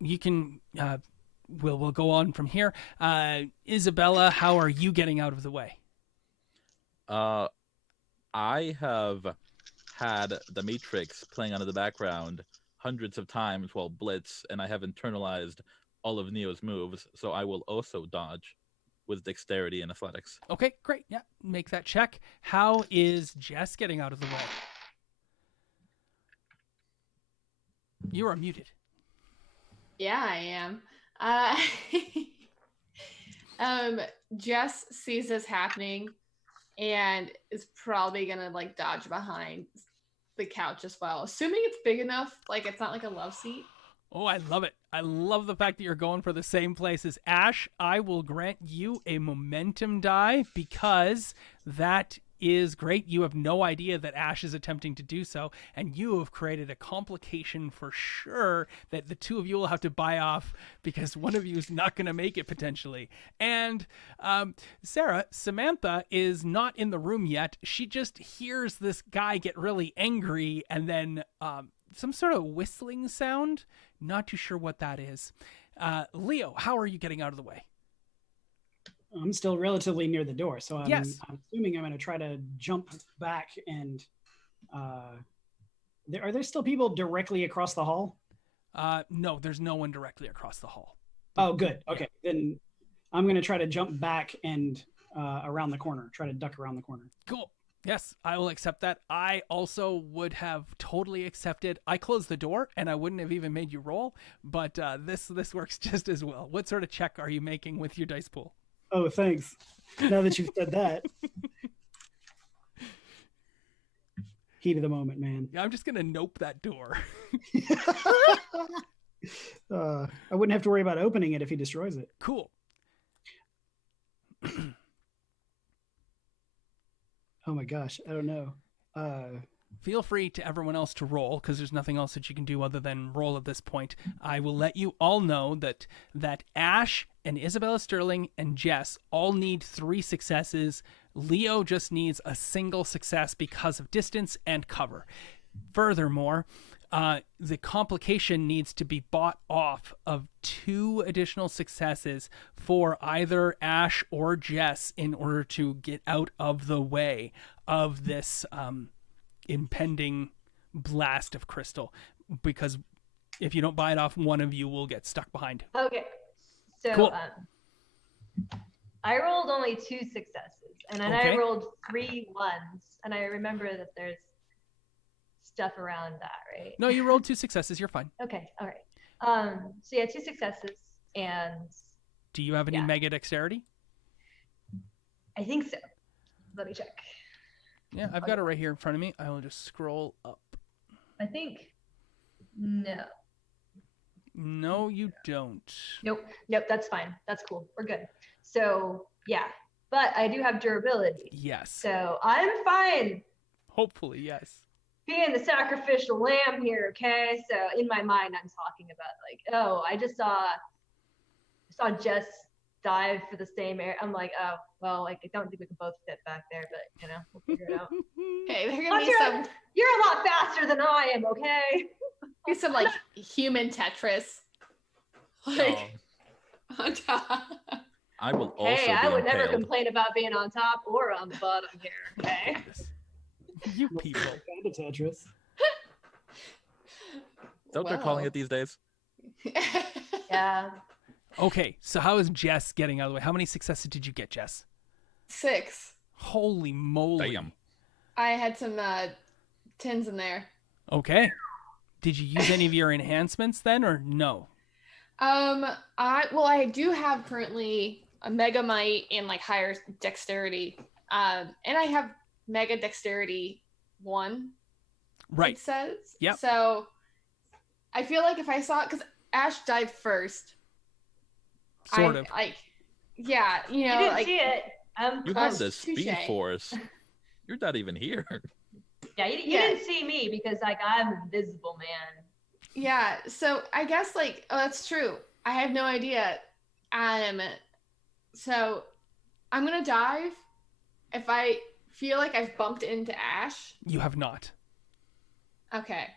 you can we'll go on from here. Isabella, how are you getting out of the way? I have had the Matrix playing on in the background hundreds of times while Blitz, and I have internalized all of Neo's moves, so I will also dodge with dexterity and athletics. Okay, great. Yeah, make that check. How is Jess getting out of the way? You are muted. Yeah, I am. Jess sees this happening and is probably gonna like dodge behind the couch as well, assuming it's big enough, like it's not like a love seat. Oh, I love it. I love the fact that you're going for the same place as Ash. I will grant you a momentum die because that is great. You have no idea that Ash is attempting to do so, and you have created a complication for sure that the two of you will have to buy off because one of you is not going to make it potentially. And Sarah, Samantha is not in the room yet. She just hears this guy get really angry and then some sort of whistling sound. Not too sure what that is. Leo, how are you getting out of the way? I'm still relatively near the door, so I'm assuming I'm going to try to jump back and are there still people directly across the hall? No, there's no one directly across the hall. Oh, good. Okay, then I'm going to try to jump back and around the corner, try to duck around the corner. Cool. Yes, I will accept that. I also would have totally accepted. I closed the door and I wouldn't have even made you roll, but this works just as well. What sort of check are you making with your dice pool? Oh, thanks. Now that you've said that. Heat of the moment, man. I'm just going to nope that door. I wouldn't have to worry about opening it if he destroys it. Cool. Oh my gosh, I don't know. Feel free to everyone else to roll because there's nothing else that you can do other than roll at this point. I will let you all know that Ash and Isabella Sterling and Jess all need 3 successes. Leo just needs a single success because of distance and cover. Furthermore, the complication needs to be bought off of 2 additional successes for either Ash or Jess in order to get out of the way of this impending blast of crystal, because if you don't buy it off, one of you will get stuck behind. Okay, so Cool. I rolled only 2 successes, and then Okay. I rolled 3 ones, and I remember that there's stuff around that, right? No, you rolled 2 successes. You're fine. Okay, all right. So yeah, 2 successes, and Do you have any mega dexterity? I think so. Let me check. Yeah, I've got it right here in front of me. I will just scroll up. I think no. No, you don't. Nope, that's fine. That's cool. We're good. So yeah, but I do have durability. Yes. So I'm fine Hopefully, yes. being the sacrificial lamb here, okay? So in my mind, I'm talking about like, oh, I just saw Jess dive for the same air. I'm like, oh, well, like I don't think we can both fit back there, but you know, we'll figure it out. Okay, there Plus, gonna be you're a lot faster than I am, okay? some like human Tetris, like on top. I will also Hey, I be would never impaled. complain about being on top or on the bottom here, okay? You people. Kind of Tetris. That's what they're calling it these days. Yeah. Okay, so how is Jess getting out of the way? How many successes did you get, Jess? 6. Holy moly. Damn. I had some tins in there. Okay. Did you use any of your enhancements then, or no? I do have currently a Mega Might and like higher dexterity. And I have Mega Dexterity 1. Right. It says. Yep. So I feel like if I saw it, because Ash died first. Sort of. Yeah, You didn't like see it. You have the Speed touche. Force. You're not even here. Yeah, you didn't see me because like I'm invisible, man. yeah. So I guess like that's true. I have no idea. So I'm gonna dive if I feel like I've bumped into Ash. You have not. Okay.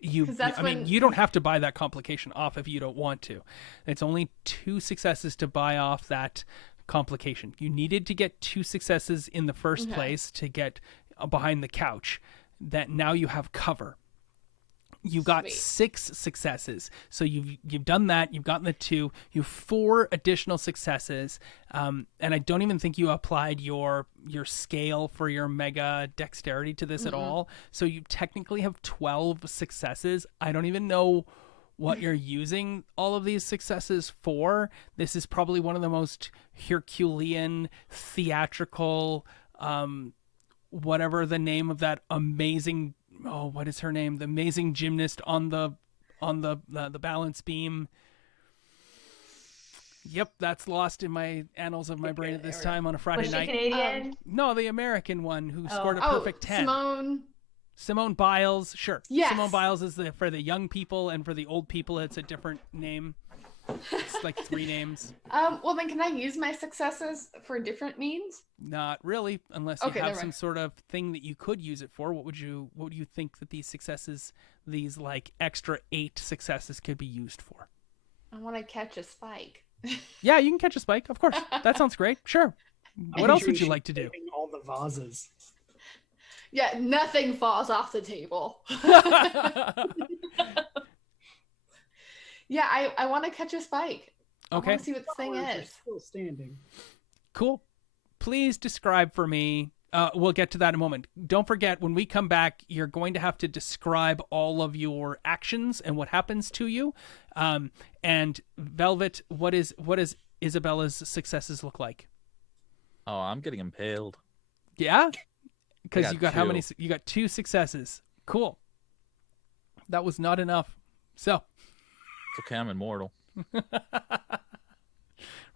You 'Cause that's I mean, when- you don't have to buy that complication off if you don't want to. It's only 2 successes to buy off that complication. You needed to get 2 successes in the first Okay. place to get behind the couch. That now you have cover. You got Sweet. 6 successes. So you've done that. You've gotten the 2. You have 4 additional successes. And I don't even think you applied your scale for your mega dexterity to this at all. So you technically have 12 successes. I don't even know what you're using all of these successes for. This is probably one of the most Herculean, theatrical, whatever the name of that amazing, what is her name? The amazing gymnast on the balance beam. Yep, that's lost in my annals of my brain at this time on a Friday Was she night. Canadian? No, the American one who scored a Oh, perfect 10. Simone. Biles, sure. Yes. Simone Biles is for the young people, and for the old people, it's a different name. It's like 3 names. Well then, can I use my successes for different means? Not really, unless you Okay, have never some mind. sort of thing that you could use it for. What would you think that these successes, these like extra 8 successes, could be used for? I want to catch a spike. Yeah, you can catch a spike, of course. That sounds great. Sure. What else would you like to do? All the vases. Yeah, nothing falls off the table. Yeah, I want to catch a spike. I Okay. want to see what this thing Flowers are is. Still standing. Cool. Please describe for me. We'll get to that in a moment. Don't forget, when we come back, you're going to have to describe all of your actions and what happens to you. And Velvet, what is Isabella's successes look like? Oh, I'm getting impaled. Yeah? Because got you got how 2. many? You got 2 successes. Cool. That was not enough. So. It's okay, I'm immortal.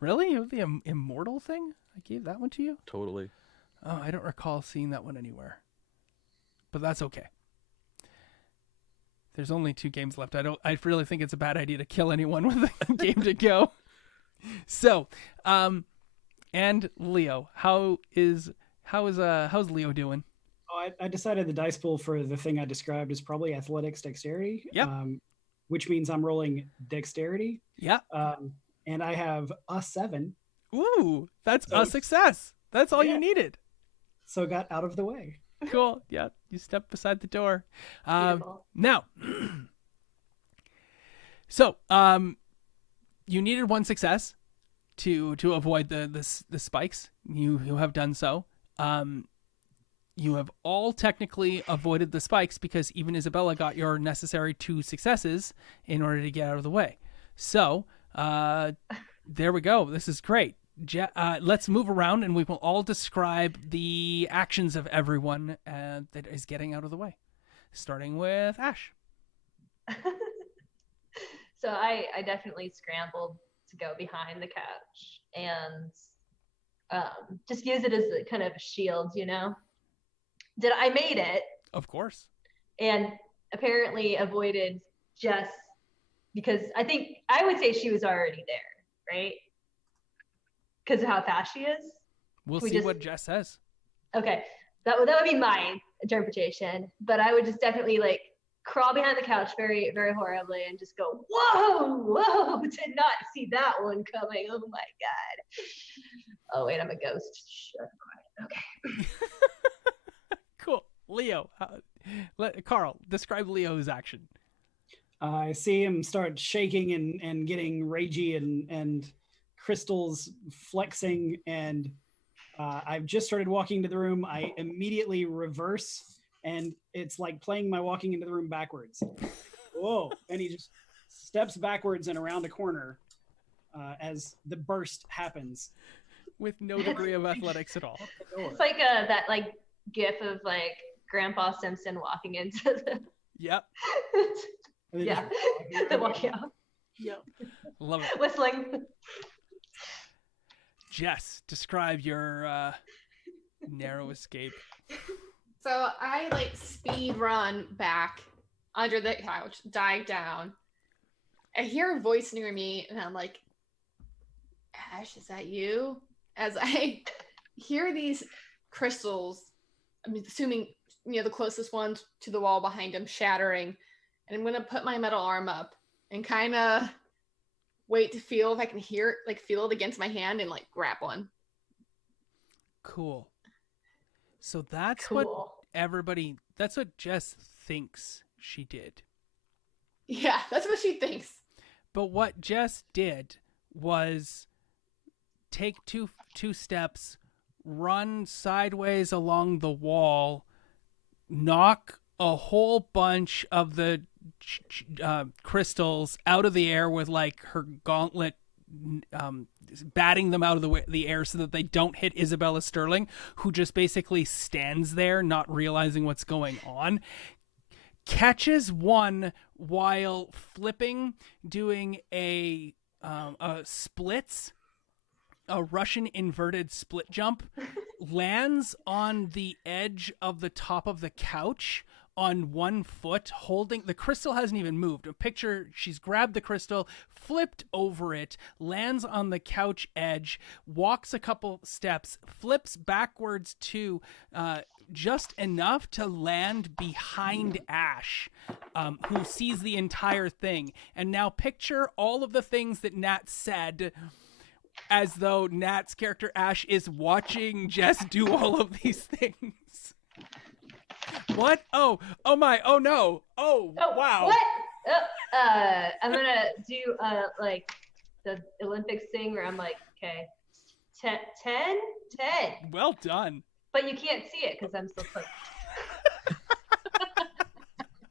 Really? You have the immortal thing? I gave that one to you? Totally. Oh, I don't recall seeing that one anywhere. But that's okay. There's only 2 games left. I really think it's a bad idea to kill anyone with a game to go. So, and Leo, how's Leo doing? Oh, I decided the dice pool for the thing I described is probably athletics dexterity. Yep. Which means I'm rolling dexterity. Yeah. And I have a 7. Ooh, that's So- a success. That's all Yeah. you needed. So got out of the way. Cool. Yeah, you step beside the door. Beautiful. Now, so you needed 1 success to avoid the spikes. You have done so. You have all technically avoided the spikes because even Isabella got your necessary 2 successes in order to get out of the way. So there we go. This is great. Let's move around and we will all describe the actions of everyone that is getting out of the way. Starting with Ash. So I definitely scrambled to go behind the couch and just use it as a kind of a shield, you know? I made it Of course. and apparently avoided Jess because I would say she was already there, right? Because of how fast she is. We'll We see just- what Jess says. Okay, that would be my interpretation, but I would just definitely like crawl behind the couch very, very horribly and just go, whoa, did not see that one coming. Oh my God. Oh wait, I'm a ghost. Shut up. Okay. Cool. Leo. Carl, describe Leo's action. I see him start shaking and getting ragey and crystals flexing, and I've just started walking to the room. I immediately reverse and it's like playing my walking into the room backwards. Whoa! And he just steps backwards and around a corner as the burst happens. With no degree of athletics at all. It's like that like gif of like Grandpa Simpson walking into the. Yep. Yeah, the walking out. Yep. Love it. Whistling. Jess, describe your narrow escape. So I like speed run back under the couch, dive down. I hear a voice near me, and I'm like, Ash, is that you? As I hear these crystals, I'm assuming, the closest ones to the wall behind him shattering. And I'm going to put my metal arm up and kind of wait to feel if I can feel it against my hand and like grab one. Cool. So that's Cool. that's what Jess thinks she did. Yeah, that's what she thinks. But what Jess did was take two steps, run sideways along the wall, knock a whole bunch of the crystals out of the air with like her gauntlet, batting them out of the air so that they don't hit Isabella Sterling, who just basically stands there not realizing what's going on. Catches one while flipping, doing a splits, a Russian inverted split jump, lands on the edge of the top of the couch on one foot, holding the crystal. Hasn't even moved. A picture, she's grabbed the crystal, flipped over it, lands on the couch edge, walks a couple steps, flips backwards to just enough to land behind Ash, who sees the entire thing. And now picture all of the things that Nat said as though Nat's character Ash is watching Jess do all of these things. What? Oh my, oh no. Oh, wow. What? I'm gonna do like the Olympics thing where I'm like, okay, 10. Well done. But you can't see it because I'm so close.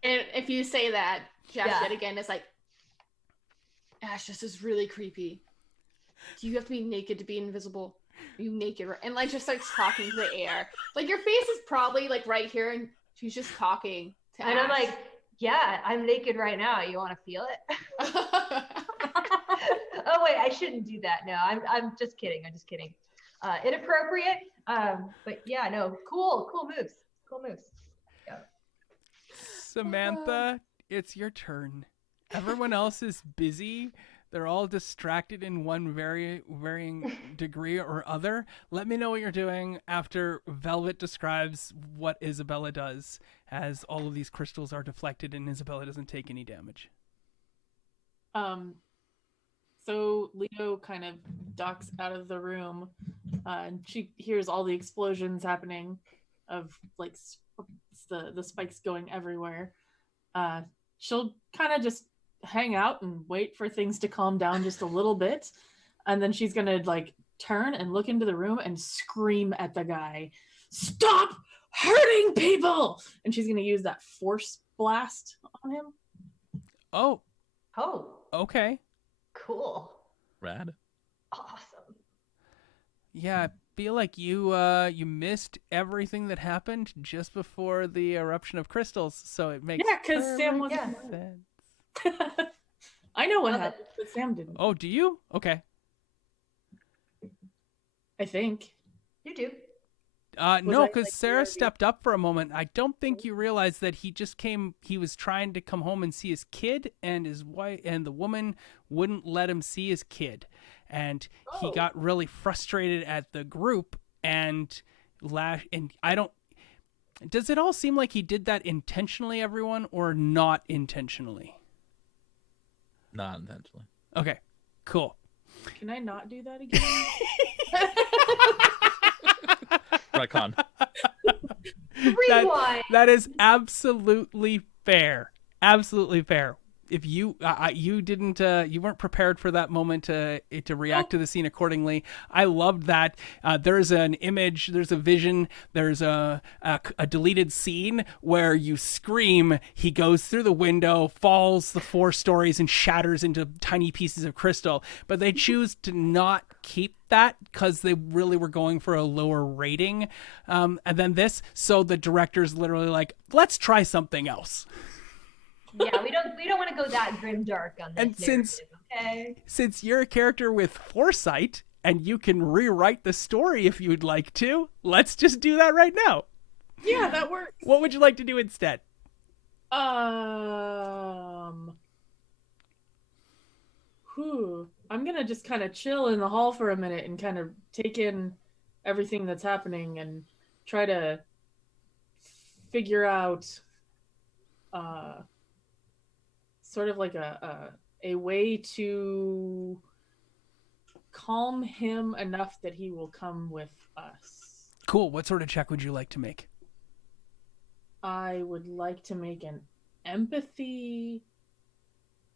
And if you say that, Jess yet again is like, Ash, this is really creepy. Do you have to be naked to be invisible? Are you naked? And like just starts talking to the air. Like your face is probably like right here, and she's just talking to And Ash. I'm like, yeah, I'm naked right now. You want to feel it? Oh wait, I shouldn't do that. No, I'm just kidding. I'm just kidding. Inappropriate. But yeah, no, cool moves. Cool moves. Yeah. Samantha, it's your turn. Everyone else is busy. They're all distracted in one varying degree or other. Let me know what you're doing after Velvet describes what Isabella does, as all of these crystals are deflected and Isabella doesn't take any damage. So Leo kind of ducks out of the room, and she hears all the explosions happening of like the spikes going everywhere. She'll kind of just hang out and wait for things to calm down just a little bit, and then she's gonna like turn and look into the room and scream at the guy, "Stop hurting people!" And she's gonna use that force blast on him. Oh, Oh, okay. cool. Rad. Awesome. Yeah, I feel like you missed everything that happened just before the eruption of crystals, so it makes because Sam wasn't. sense. I know what Love it. happened, but Sam didn't. Oh, do you? Okay. I think. You do. No, I, because like, Sarah already- stepped up for a moment. I don't think you realized that he was trying to come home and see his kid, and his wife and the woman wouldn't let him see his kid. And he got really frustrated at the group and does it all seem like he did that intentionally, everyone, or not intentionally? Not intentionally. Okay, cool. Can I not do that again? Retcon. Rewind. That is absolutely fair. Absolutely fair. if you you didn't you weren't prepared for that moment to react to the scene accordingly. I loved that. There's an image, there's a vision, there's a deleted scene where you scream, he goes through the window, falls the 4 stories and shatters into tiny pieces of crystal, but they choose to not keep that because they really were going for a lower rating. And then this, so the director's literally like, let's try something else. Yeah, we don't want to go that grim dark on this. And okay? since you're a character with foresight and you can rewrite the story if you'd like to, let's just do that right now. Yeah, that works. What would you like to do instead? I'm gonna just kind of chill in the hall for a minute and kind of take in everything that's happening and try to figure out sort of like a way to calm him enough that he will come with us. Cool. What sort of check would you like to make? I would like to make an empathy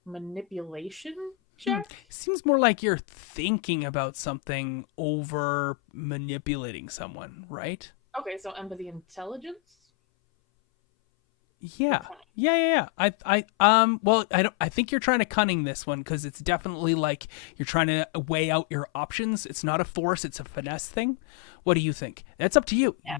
manipulation check. Seems more like you're thinking about something over manipulating someone, right? Okay, so empathy intelligence. Yeah. Well, I think you're trying to cunning this one because it's definitely like you're trying to weigh out your options. It's not a force, it's a finesse thing. What do you think? That's up to you. Yeah.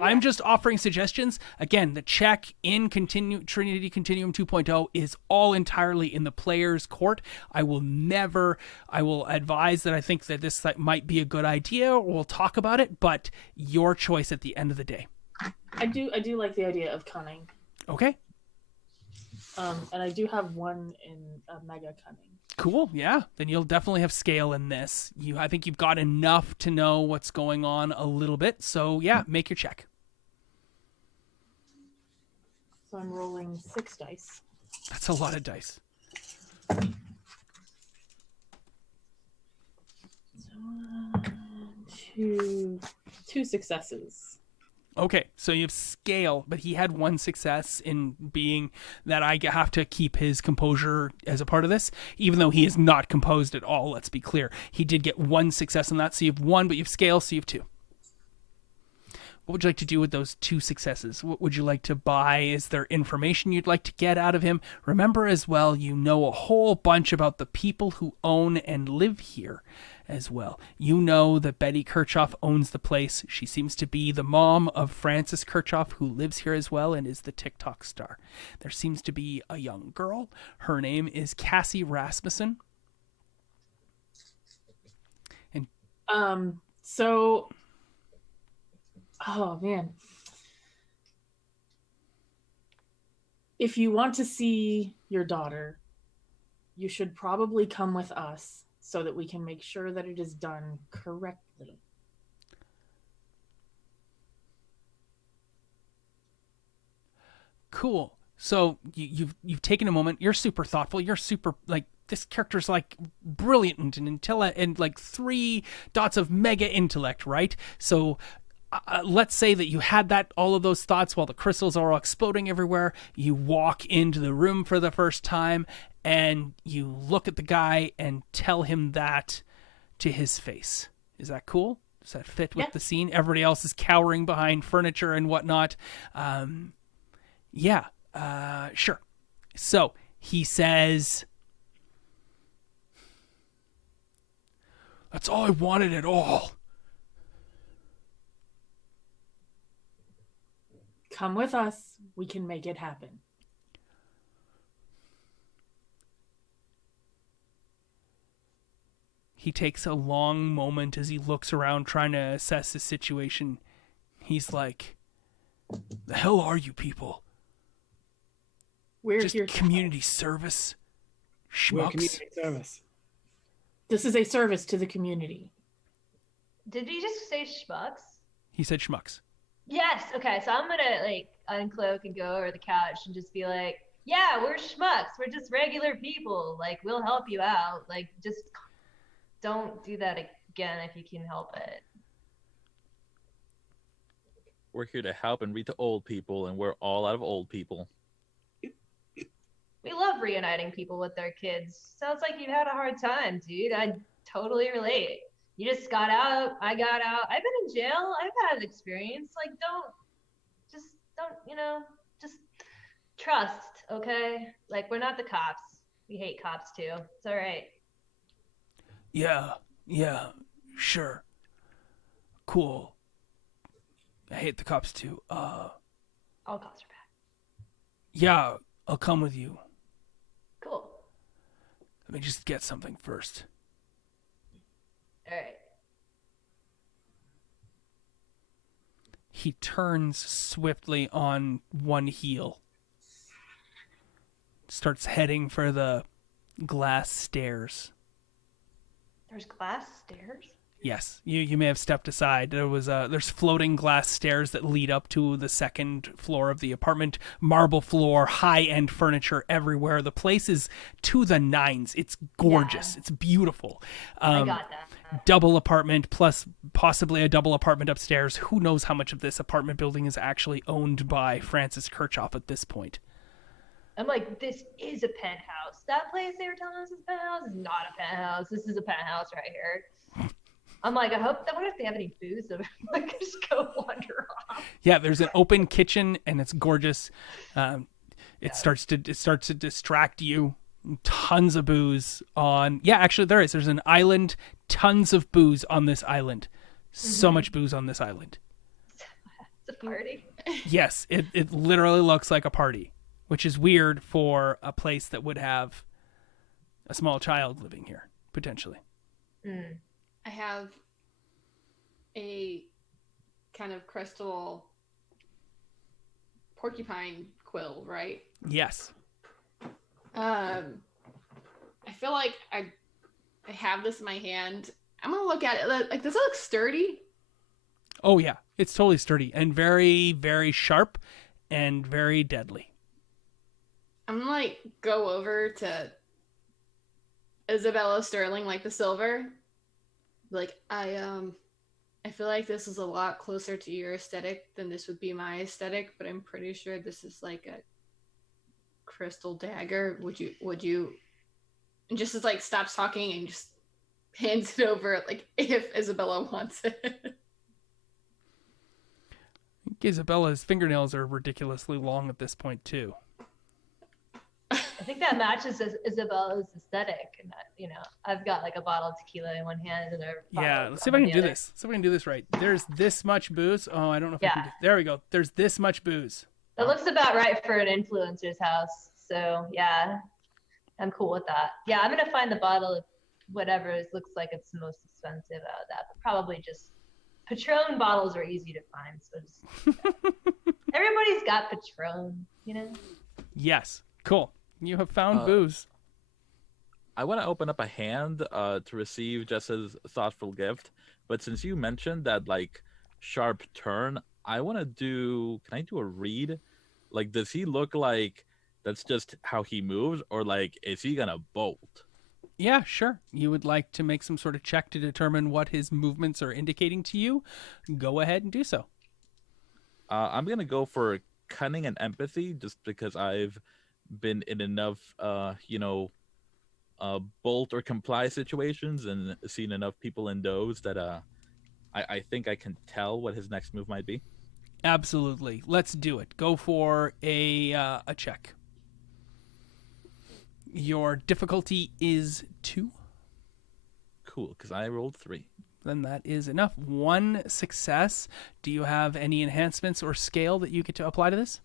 I'm just offering suggestions. Again, the check in Trinity Continuum 2.0 is all entirely in the player's court. I will advise that I think that this might be a good idea, or we'll talk about it, but your choice at the end of the day. I do like the idea of cunning. Okay. And I do have one in mega cunning. Cool. Yeah. Then you'll definitely have scale in this. I think you've got enough to know what's going on a little bit. So yeah, make your check. So I'm rolling 6 dice. That's a lot of dice. So, two successes. Okay, so you have scale, but he had 1 success in being that I have to keep his composure as a part of this, even though he is not composed at all, let's be clear. He did get 1 success on that, so you have 1, but you have scale, so you have 2. What would you like to do with those 2 successes? What would you like to buy? Is there information you'd like to get out of him? Remember as well, you know a whole bunch about the people who own and live here as well. You know that Betty Kirchhoff owns the place. She seems to be the mom of Francis Kirchhoff, who lives here as well and is the TikTok star. There seems to be a young girl. Her name is Cassie Rasmussen. And so oh man. If you want to see your daughter, you should probably come with us so that we can make sure that it is done correctly. Cool. So you've taken a moment. You're super thoughtful. You're super like this character's like brilliant and like 3 dots of mega intellect, right? So let's say that you had all of those thoughts while the crystals are all exploding everywhere. You walk into the room for the first time and you look at the guy and tell him that to his face. Is that cool? Does that fit with the scene? Everybody else is cowering behind furniture and whatnot. Sure. So he says, "That's all I wanted at all. Come with us. We can make it happen." He takes a long moment as he looks around trying to assess the situation. He's like, "The hell are you people? We're Just here to community service? We're Schmucks?" community service. This is a service to the community. Did he just say schmucks? He said schmucks. Yes. Okay. So I'm gonna like uncloak and go over the couch and just be like, "Yeah, we're schmucks. We're just regular people. Like, we'll help you out. Like, just don't do that again if you can help it." We're here to help and read to old people, and we're all out of old people. We love love reuniting people with their kids. Sounds like you had a hard time, dude. I totally relate. You just got out. I got out. I've been in jail. I've had experience. Like, just trust, okay? Like, we're not the cops. We hate cops too. It's all right. Yeah, sure. Cool. I hate the cops too. All cops are bad. Yeah, I'll come with you. Cool. Let me just get something first. All right. He turns swiftly on one heel. Starts heading for the glass stairs. There's glass stairs? Yes, you may have stepped aside. There's floating glass stairs that lead up to the second floor of the apartment. Marble floor, high-end furniture everywhere. The place is to the nines. It's gorgeous. Yeah. It's beautiful. I got that. Double apartment plus possibly a double apartment upstairs. Who knows how much of this apartment building is actually owned by Francis Kirchhoff at this point. I'm like, this is a penthouse. That place they were telling us is a penthouse is not a penthouse. This is a penthouse right here. I'm like, I wonder if they have any booze. I could just go wander off. Yeah, there's an open kitchen and it's gorgeous. It starts to distract you. Tons of booze on. Yeah, actually there is. There's an island. Tons of booze on this island. So much booze on this island. It's a party. Yes, it literally looks like a party, which is weird for a place that would have a small child living here, potentially. Mm. I have a kind of crystal porcupine quill, right? Yes. I feel like I have this in my hand. I'm gonna look at it. Like, does it look sturdy? Oh yeah, it's totally sturdy and very, very sharp and very deadly. I'm gonna like go over to Isabella Sterling, like the silver. Like, I feel like this is a lot closer to your aesthetic than this would be my aesthetic, but I'm pretty sure this is like a crystal dagger. Would you and just as like stops talking and just hands it over, like, if Isabella wants it. Isabella's fingernails are ridiculously long at this point too. I think that matches Isabella's aesthetic, and I've got like a bottle of tequila in one hand and a Yeah, let's see if I can do this. Let's see if I can do this right. There's this much booze. Oh, I don't know if I can do. There we go. There's this much booze. That looks about right for an influencer's house. So yeah, I'm cool with that. Yeah, I'm gonna find the bottle of whatever looks like it's the most expensive out of that, but probably just Patron bottles are easy to find. So just, everybody's got Patron, Yes, cool. You have found booze. I want to open up a hand to receive Jess's thoughtful gift, but since you mentioned that like sharp turn, I want to do. Can I do a read? Like, does he look like that's just how he moves, or like is he gonna bolt? Yeah, sure. You would like to make some sort of check to determine what his movements are indicating to you? Go ahead and do so. I'm gonna go for cunning and empathy, just because I've been in enough, bolt or comply situations and seen enough people in those that I think I can tell what his next move might be. Absolutely. Let's do it. Go for a check. Your difficulty is 2. Cool, because I rolled 3. Then that is enough. 1 success. Do you have any enhancements or scale that you get to apply to this?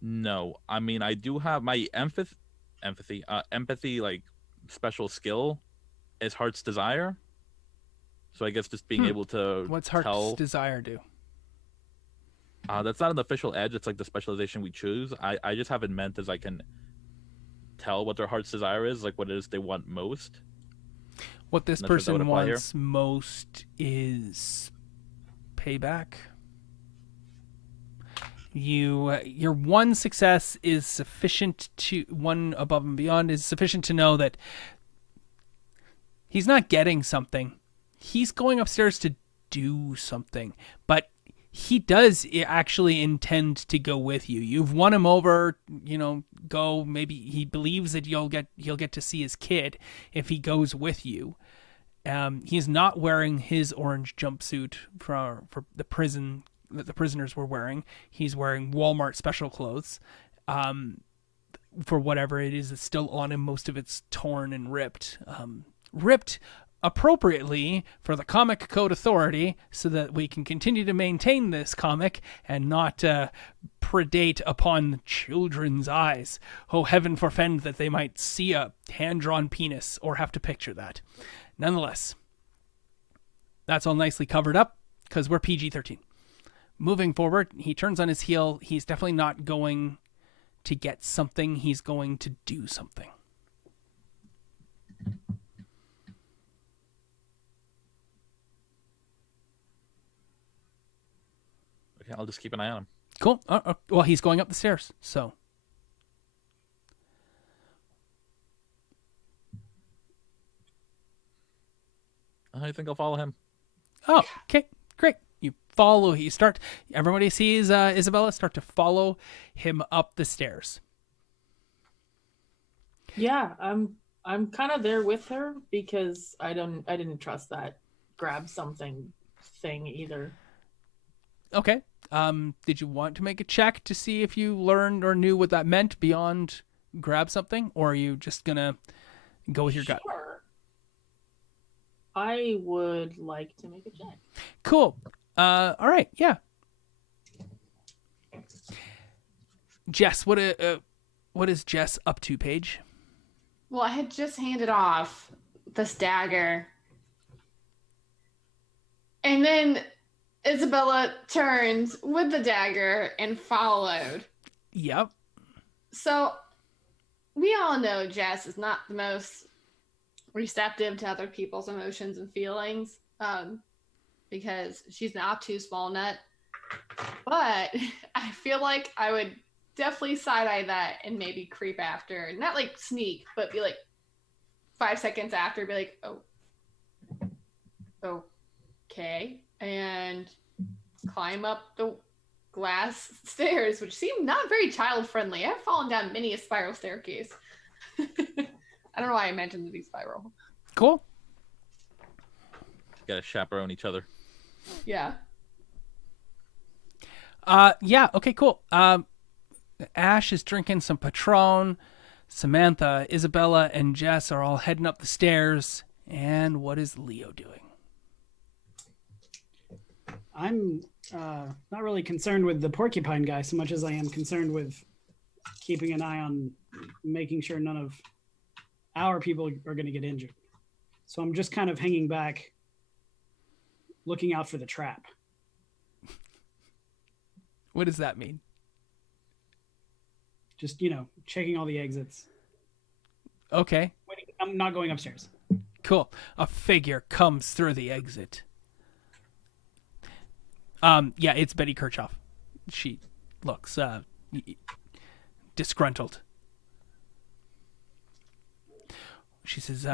No, I mean I do have my empathy like special skill is Heart's Desire. So I guess just being able to What's Heart's Desire do? That's not an official edge. It's like the specialization we choose. I just have it meant as I can tell what their Heart's Desire is, like what it is they want most. What this person wants most is payback. Your 1 success is sufficient to 1 above and beyond is sufficient to know that he's not getting something. He's going upstairs to do something. But he does actually intend to go with you. You've won him over, go. Maybe he believes that he'll get to see his kid if he goes with you. He's not wearing his orange jumpsuit for the prison that the prisoners were wearing. He's wearing Walmart special clothes. For whatever it is that's still on him, most of it's torn and ripped. Ripped appropriately for the Comic Code Authority so that we can continue to maintain this comic and not predate upon children's eyes. Oh, heaven forfend that they might see a hand-drawn penis or have to picture that. Nonetheless, that's all nicely covered up because we're PG-13. Moving forward, he turns on his heel. He's definitely not going to get something. He's going to do something. Okay, I'll just keep an eye on him. Cool. Well, he's going up the stairs, so. I think I'll follow him. Oh, okay, great. You follow. Everybody sees Isabella start to follow him up the stairs. Yeah, I'm kind of there with her because I didn't trust that grab something thing either. Okay. Did you want to make a check to see if you learned or knew what that meant beyond grab something, or are you just gonna go with your gut? I would like to make a check. Cool. All right. Yeah. Jess, what is Jess up to, Paige? Well, I had just handed off this dagger. And then Isabella turns with the dagger and followed. Yep. So we all know Jess is not the most receptive to other people's emotions and feelings because she's an obtuse walnut. But I feel like I would definitely side-eye that and maybe creep after. Not like sneak, but be like 5 seconds after, be like, oh, okay. And climb up the glass stairs, which seem not very child-friendly. I've fallen down many a spiral staircase. I don't know why I mentioned that these spiral. Cool. Gotta chaperone each other. Yeah. Yeah, okay, cool. Ash is drinking some Patron. Samantha, Isabella, and Jess are all heading up the stairs. And what is Leo doing? I'm not really concerned with the porcupine guy so much as I am concerned with keeping an eye on making sure none of our people are going to get injured. So I'm just kind of hanging back, looking out for the trap. What does that mean? Just, checking all the exits. Okay. Waiting, I'm not going upstairs. Cool. A figure comes through the exit. Yeah, it's Betty Kirchhoff. She looks disgruntled. She says,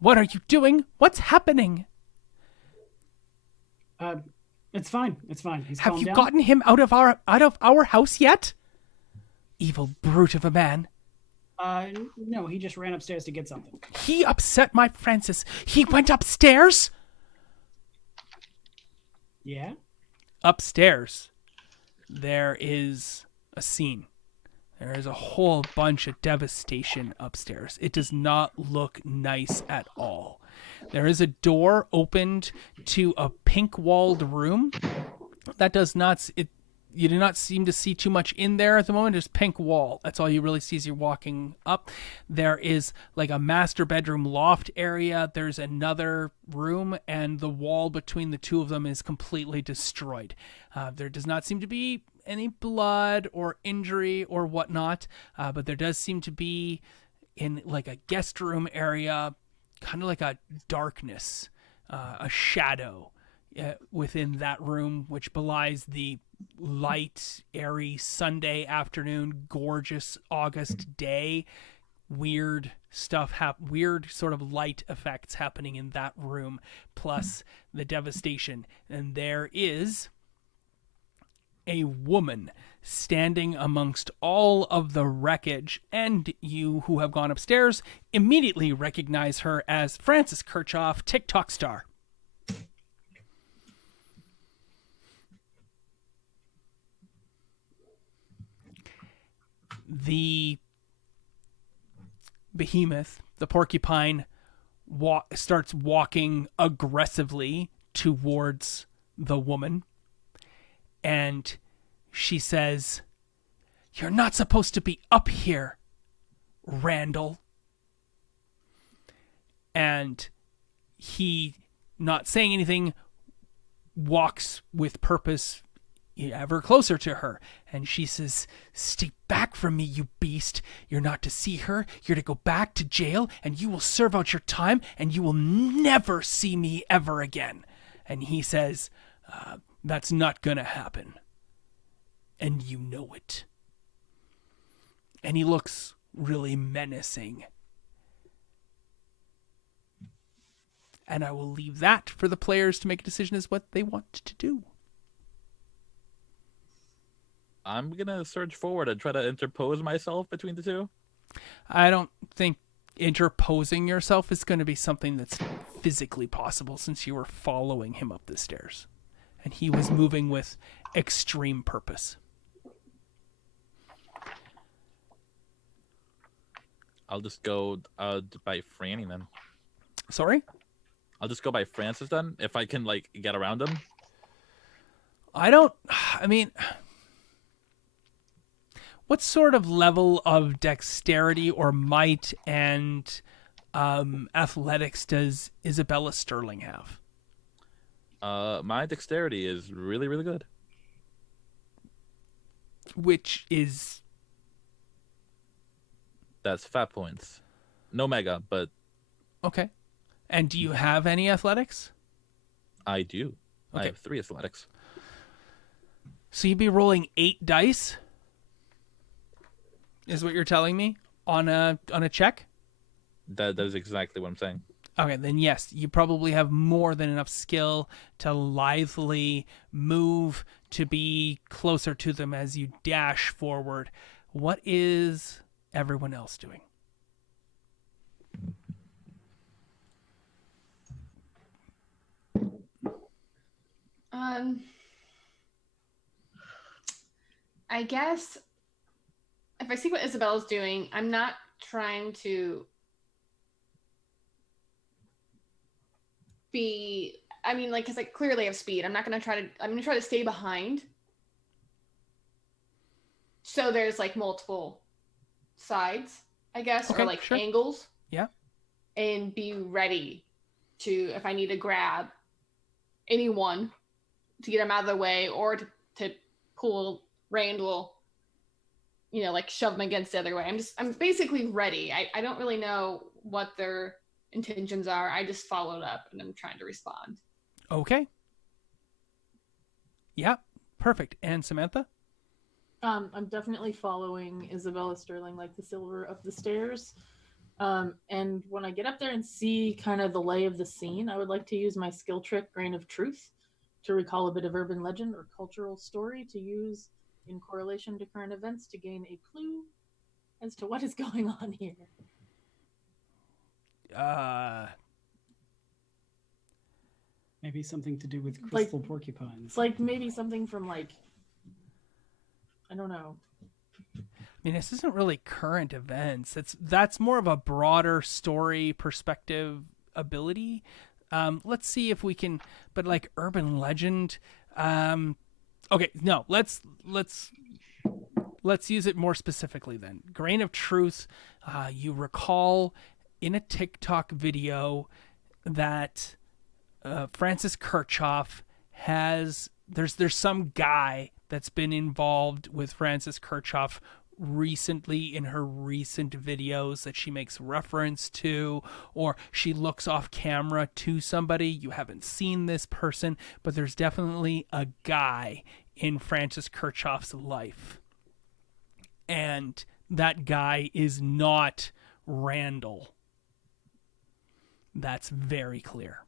what are you doing? What's happening? It's fine. It's fine. He's Have calmed you down. gotten him out of our house yet? Evil brute of a man. No, he just ran upstairs to get something. He upset my Francis. He went upstairs? Yeah? Upstairs, there is a scene. There is a whole bunch of devastation upstairs. It does not look nice at all. There is a door opened to a pink-walled room. That does not... You do not seem to see too much in there at the moment. There's pink wall. That's all you really see as you're walking up. There is like a master bedroom loft area. There's another room, and the wall between the two of them is completely destroyed. There does not seem to be any blood or injury or whatnot, but there does seem to be in like a guest room area, kind of like a darkness, a shadow within that room, which belies the light, airy Sunday afternoon, gorgeous August day weird stuff, weird sort of light effects happening in that room, plus the devastation. And there is a woman standing amongst all of the wreckage, and you who have gone upstairs immediately recognize her as Frances Kirchhoff, TikTok star. The behemoth, the porcupine, starts walking aggressively towards the woman, and she says, "You're not supposed to be up here, Randall." And he, not saying anything, walks with purpose ever closer to her, and she says, "Stay back from me, you beast. You're not to see her. You're to go back to jail, and you will serve out your time, and you will never see me ever again." And he says, "That's not gonna happen, and you know it." And he looks really menacing. And I will leave that for the players to make a decision as what they want to do. I'm gonna surge forward and try to interpose myself between the two. I don't think interposing yourself is going to be something that's physically possible, since you were following him up the stairs. And he was moving with extreme purpose. I'll just go by Franny then. Sorry? I'll just go by Francis then, if I can like get around him. What sort of level of dexterity or might and athletics does Isabella Sterling have? My dexterity is really, really good. Which is... That's 5 points. No mega, but... Okay. And do you have any athletics? I do. Okay. I have 3 athletics. So you'd be rolling 8 dice? Is what you're telling me? On a check? That is exactly what I'm saying. Okay, then yes, you probably have more than enough skill to lithely move to be closer to them as you dash forward. What is everyone else doing? I guess if I see what Isabella's doing, I'm not trying to be, because I clearly have speed. I'm going to try to stay behind. So there's like multiple sides, I guess, okay, or like sure. angles. Yeah. And be ready to, if I need to grab anyone to get them out of the way, or to pull Randall, like shove them against the other way. I'm basically ready. I don't really know what their intentions are. I just followed up and I'm trying to respond. Okay. Yeah, perfect. And Samantha? I'm definitely following Isabella Sterling like the silver up the stairs. And when I get up there and see kind of the lay of the scene, I would like to use my skill trick, Grain of Truth, to recall a bit of urban legend or cultural story to use in correlation to current events to gain a clue as to what is going on here. Maybe something to do with crystal porcupines. Like maybe something from I don't know. This isn't really current events. That's more of a broader story perspective ability. Let's see if we can, but like urban legend. Okay, no, let's use it more specifically then. Grain of Truth. You recall in a TikTok video that Frances Kirchhoff has. There's some guy that's been involved with Frances Kirchhoff recently in her recent videos that she makes reference to, or she looks off camera to somebody. You haven't seen this person, but there's definitely a guy in Frances Kirchhoff's life. And that guy is not Randall. That's very clear.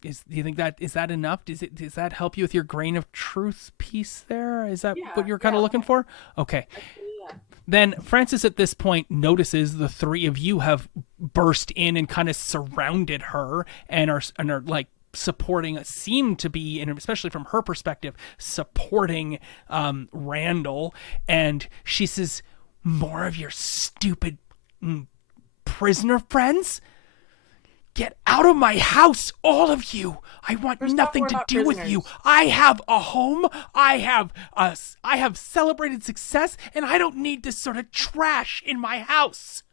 Do you think is that enough? Does that help you with your grain of truth piece there? Is that what you're kind of looking for? Okay. Yeah. Then Francis at this point notices the three of you have burst in and kind of surrounded her and are like supporting, seem to be, and especially from her perspective, supporting Randall. And she says, "More of your stupid prisoner friends? Get out of my house, all of you! I want nothing to do with you. I have a home. I have celebrated success, and I don't need this sort of trash in my house."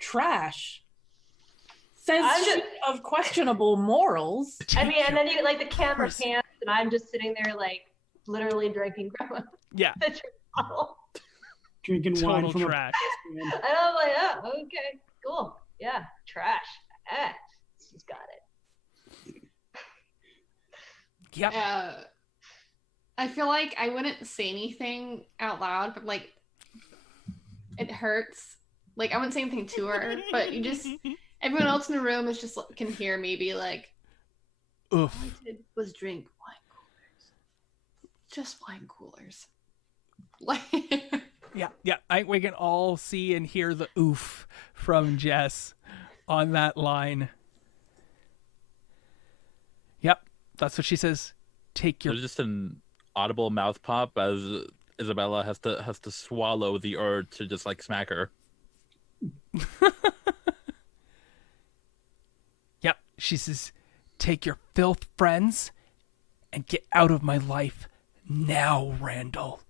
Trash? Says she of questionable morals. I mean, and then you like the camera pans, and I'm just sitting there like literally drinking grandma. Yeah. Bottle. Drinking wine from trash. And I'm like, oh, okay, cool. Yeah, trash. She's got it. Yep. I feel like I wouldn't say anything out loud, but like it hurts. Like I wouldn't say anything to her, but you just everyone else in the room is just can hear me be like, "Oof." All I did was drink wine coolers. Just wine coolers. Like Yeah. We can all see and hear the oof from Jess on that line. Yep, that's what she says. Take your. There's just an audible mouth pop as Isabella has to swallow the urge to just like smack her. Yep, she says, "Take your filth, friends, and get out of my life now, Randall."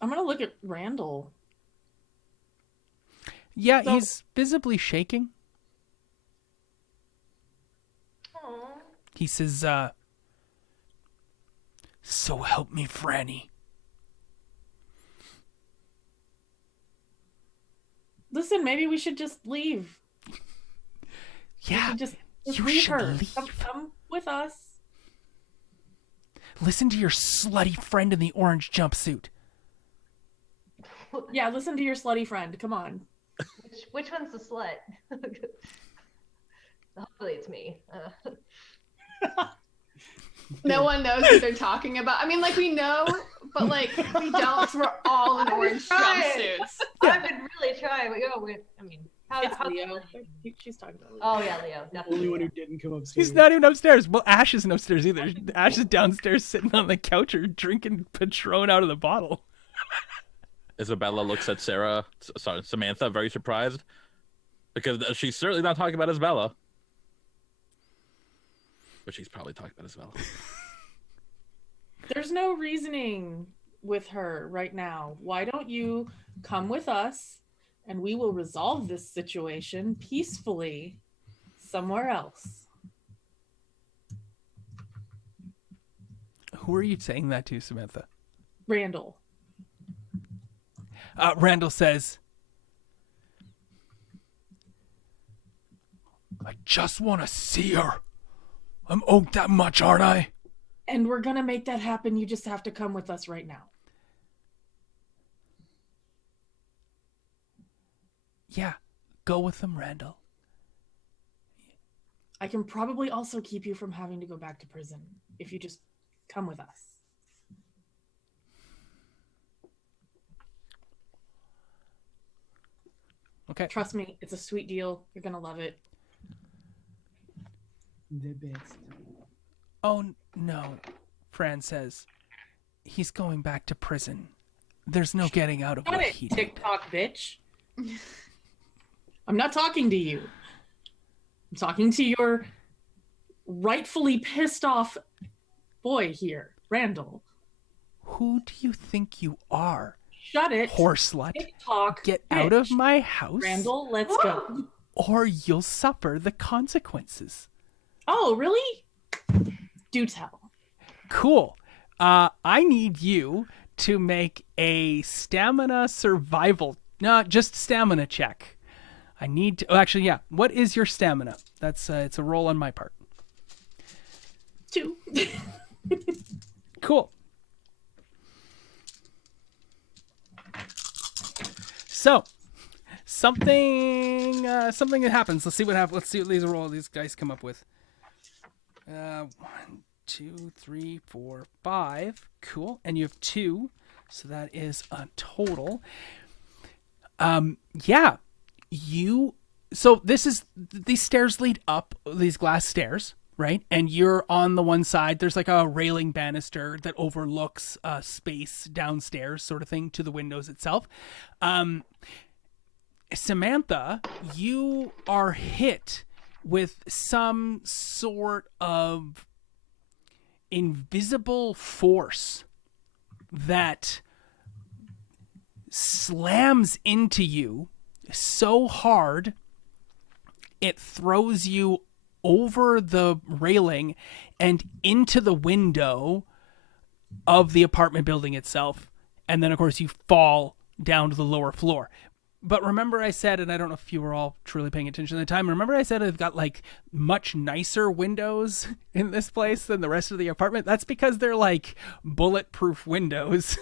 I'm gonna look at Randall. Yeah, he's visibly shaking. Aww. He says, "So help me, Franny." Listen, maybe we should just leave. Yeah, Just you leave should her. leave. Come with us. Listen to your slutty friend in the orange jumpsuit. Yeah, listen to your slutty friend. Come on. Which one's the slut? Hopefully it's me. no one knows what they're talking about. I mean, like we know, but like we don't. 'Cause we're all in orange jumpsuits. I've been really trying. I mean, It's how Leo. She's talking about Leo. Oh yeah, Leo. The Definitely. only one who didn't come upstairs. He's not even upstairs. Well, Ash isn't upstairs either. Ash is downstairs sitting on the couch or drinking Patron out of the bottle. Isabella looks at Samantha, very surprised, because she's certainly not talking about Isabella. But she's probably talking about Isabella. There's no reasoning with her right now. Why don't you come with us and we will resolve this situation peacefully somewhere else? Who are you saying that to, Samantha? Randall. Randall says, "I just want to see her. I'm owed that much, aren't I?" And we're going to make that happen. You just have to come with us right now. Yeah, go with them, Randall. I can probably also keep you from having to go back to prison if you just come with us. Okay. Trust me, it's a sweet deal. You're going to love it. The best. Oh, no, Fran says. He's going back to prison. There's no getting out of Got what it, he did. TikTok bitch. I'm not talking to you. I'm talking to your rightfully pissed off boy here, Randall. Who do you think you are? Shut it. Horse slut. TikTok Get bitch. out of my house, Randall, let's go. or you'll suffer the consequences. Oh, really? Do tell. Cool. I need you to make a stamina survival, just stamina check. I need to, actually, yeah. What is your stamina? That's, it's a roll on my part. 2. Cool. So, something that happens. Let's see what happens. Let's see what these guys come up with. 1, 2, 3, 4, 5. Cool. And you have 2, so that is a total. Yeah. So these stairs lead up, these glass stairs, right? And you're on the one side. There's like a railing banister that overlooks space downstairs, sort of thing, to the windows itself. Samantha, you are hit with some sort of invisible force that slams into you so hard it throws you over the railing and into the window of the apartment building itself. And then, of course, you fall down to the lower floor. But remember I said, and I don't know if you were all truly paying attention at the time, remember I said I've got like much nicer windows in this place than the rest of the apartment? That's because they're like bulletproof windows.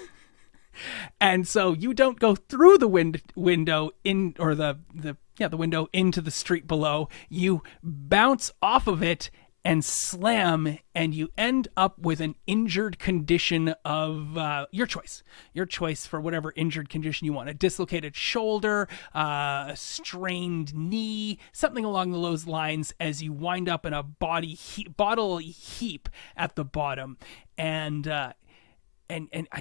And so you don't go through the window in, or the window into the street below. You bounce off of it and slam, and you end up with an injured condition of your choice for whatever injured condition you want. A dislocated shoulder, a strained knee, something along those lines, as you wind up in a bodily heap at the bottom. And I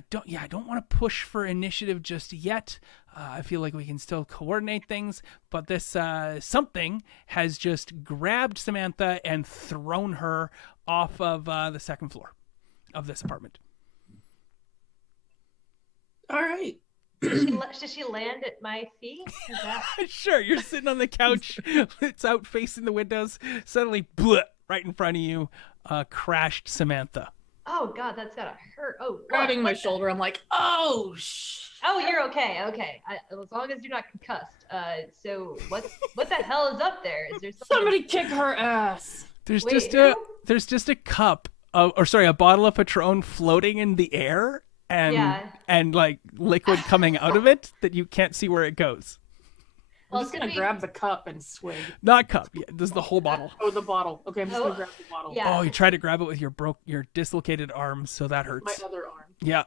don't want to push for initiative just yet. I feel like we can still coordinate things, but this something has just grabbed Samantha and thrown her off of the second floor of this apartment. All right. Did she land at my feet? Sure, you're sitting on the couch. It's out facing the windows. Suddenly, bleh, right in front of you, crashed Samantha. Oh God, that's gotta hurt. Oh, Grabbing my shoulder, I'm like, oh, oh, you're okay. Okay, as long as you're not concussed. So what the hell is up there? Is there somebody kick her ass? There's just a cup of, a bottle of Patron floating in the air, and like liquid coming out of it that you can't see where it goes. I'm just gonna grab the cup and swig. Not cup. Yeah, this is the whole bottle. Oh, the bottle. Okay, I'm just gonna grab the bottle. Yeah. Oh, you tried to grab it with your dislocated arm, so that hurts. My other arm. Yeah.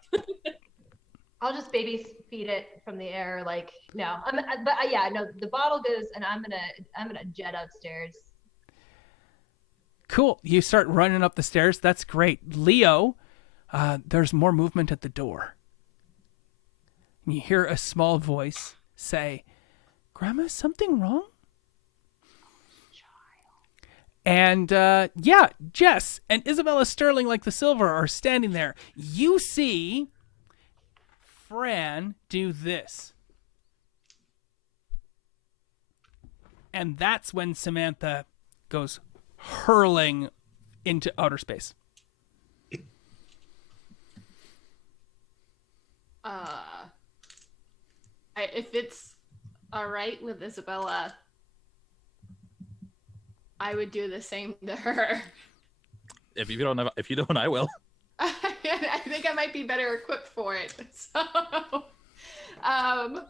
I'll just baby feed it from the air, like no. The bottle goes, and I'm gonna jet upstairs. Cool. You start running up the stairs. That's great, Leo. There's more movement at the door. And you hear a small voice say, "Grandma, is something wrong?" And Jess and Isabella Sterling, like the Silver, are standing there. You see Fran do this. And that's when Samantha goes hurling into outer space. If it's all right with Isabella, I would do the same to her. If you don't, I will. I think I might be better equipped for it. So, I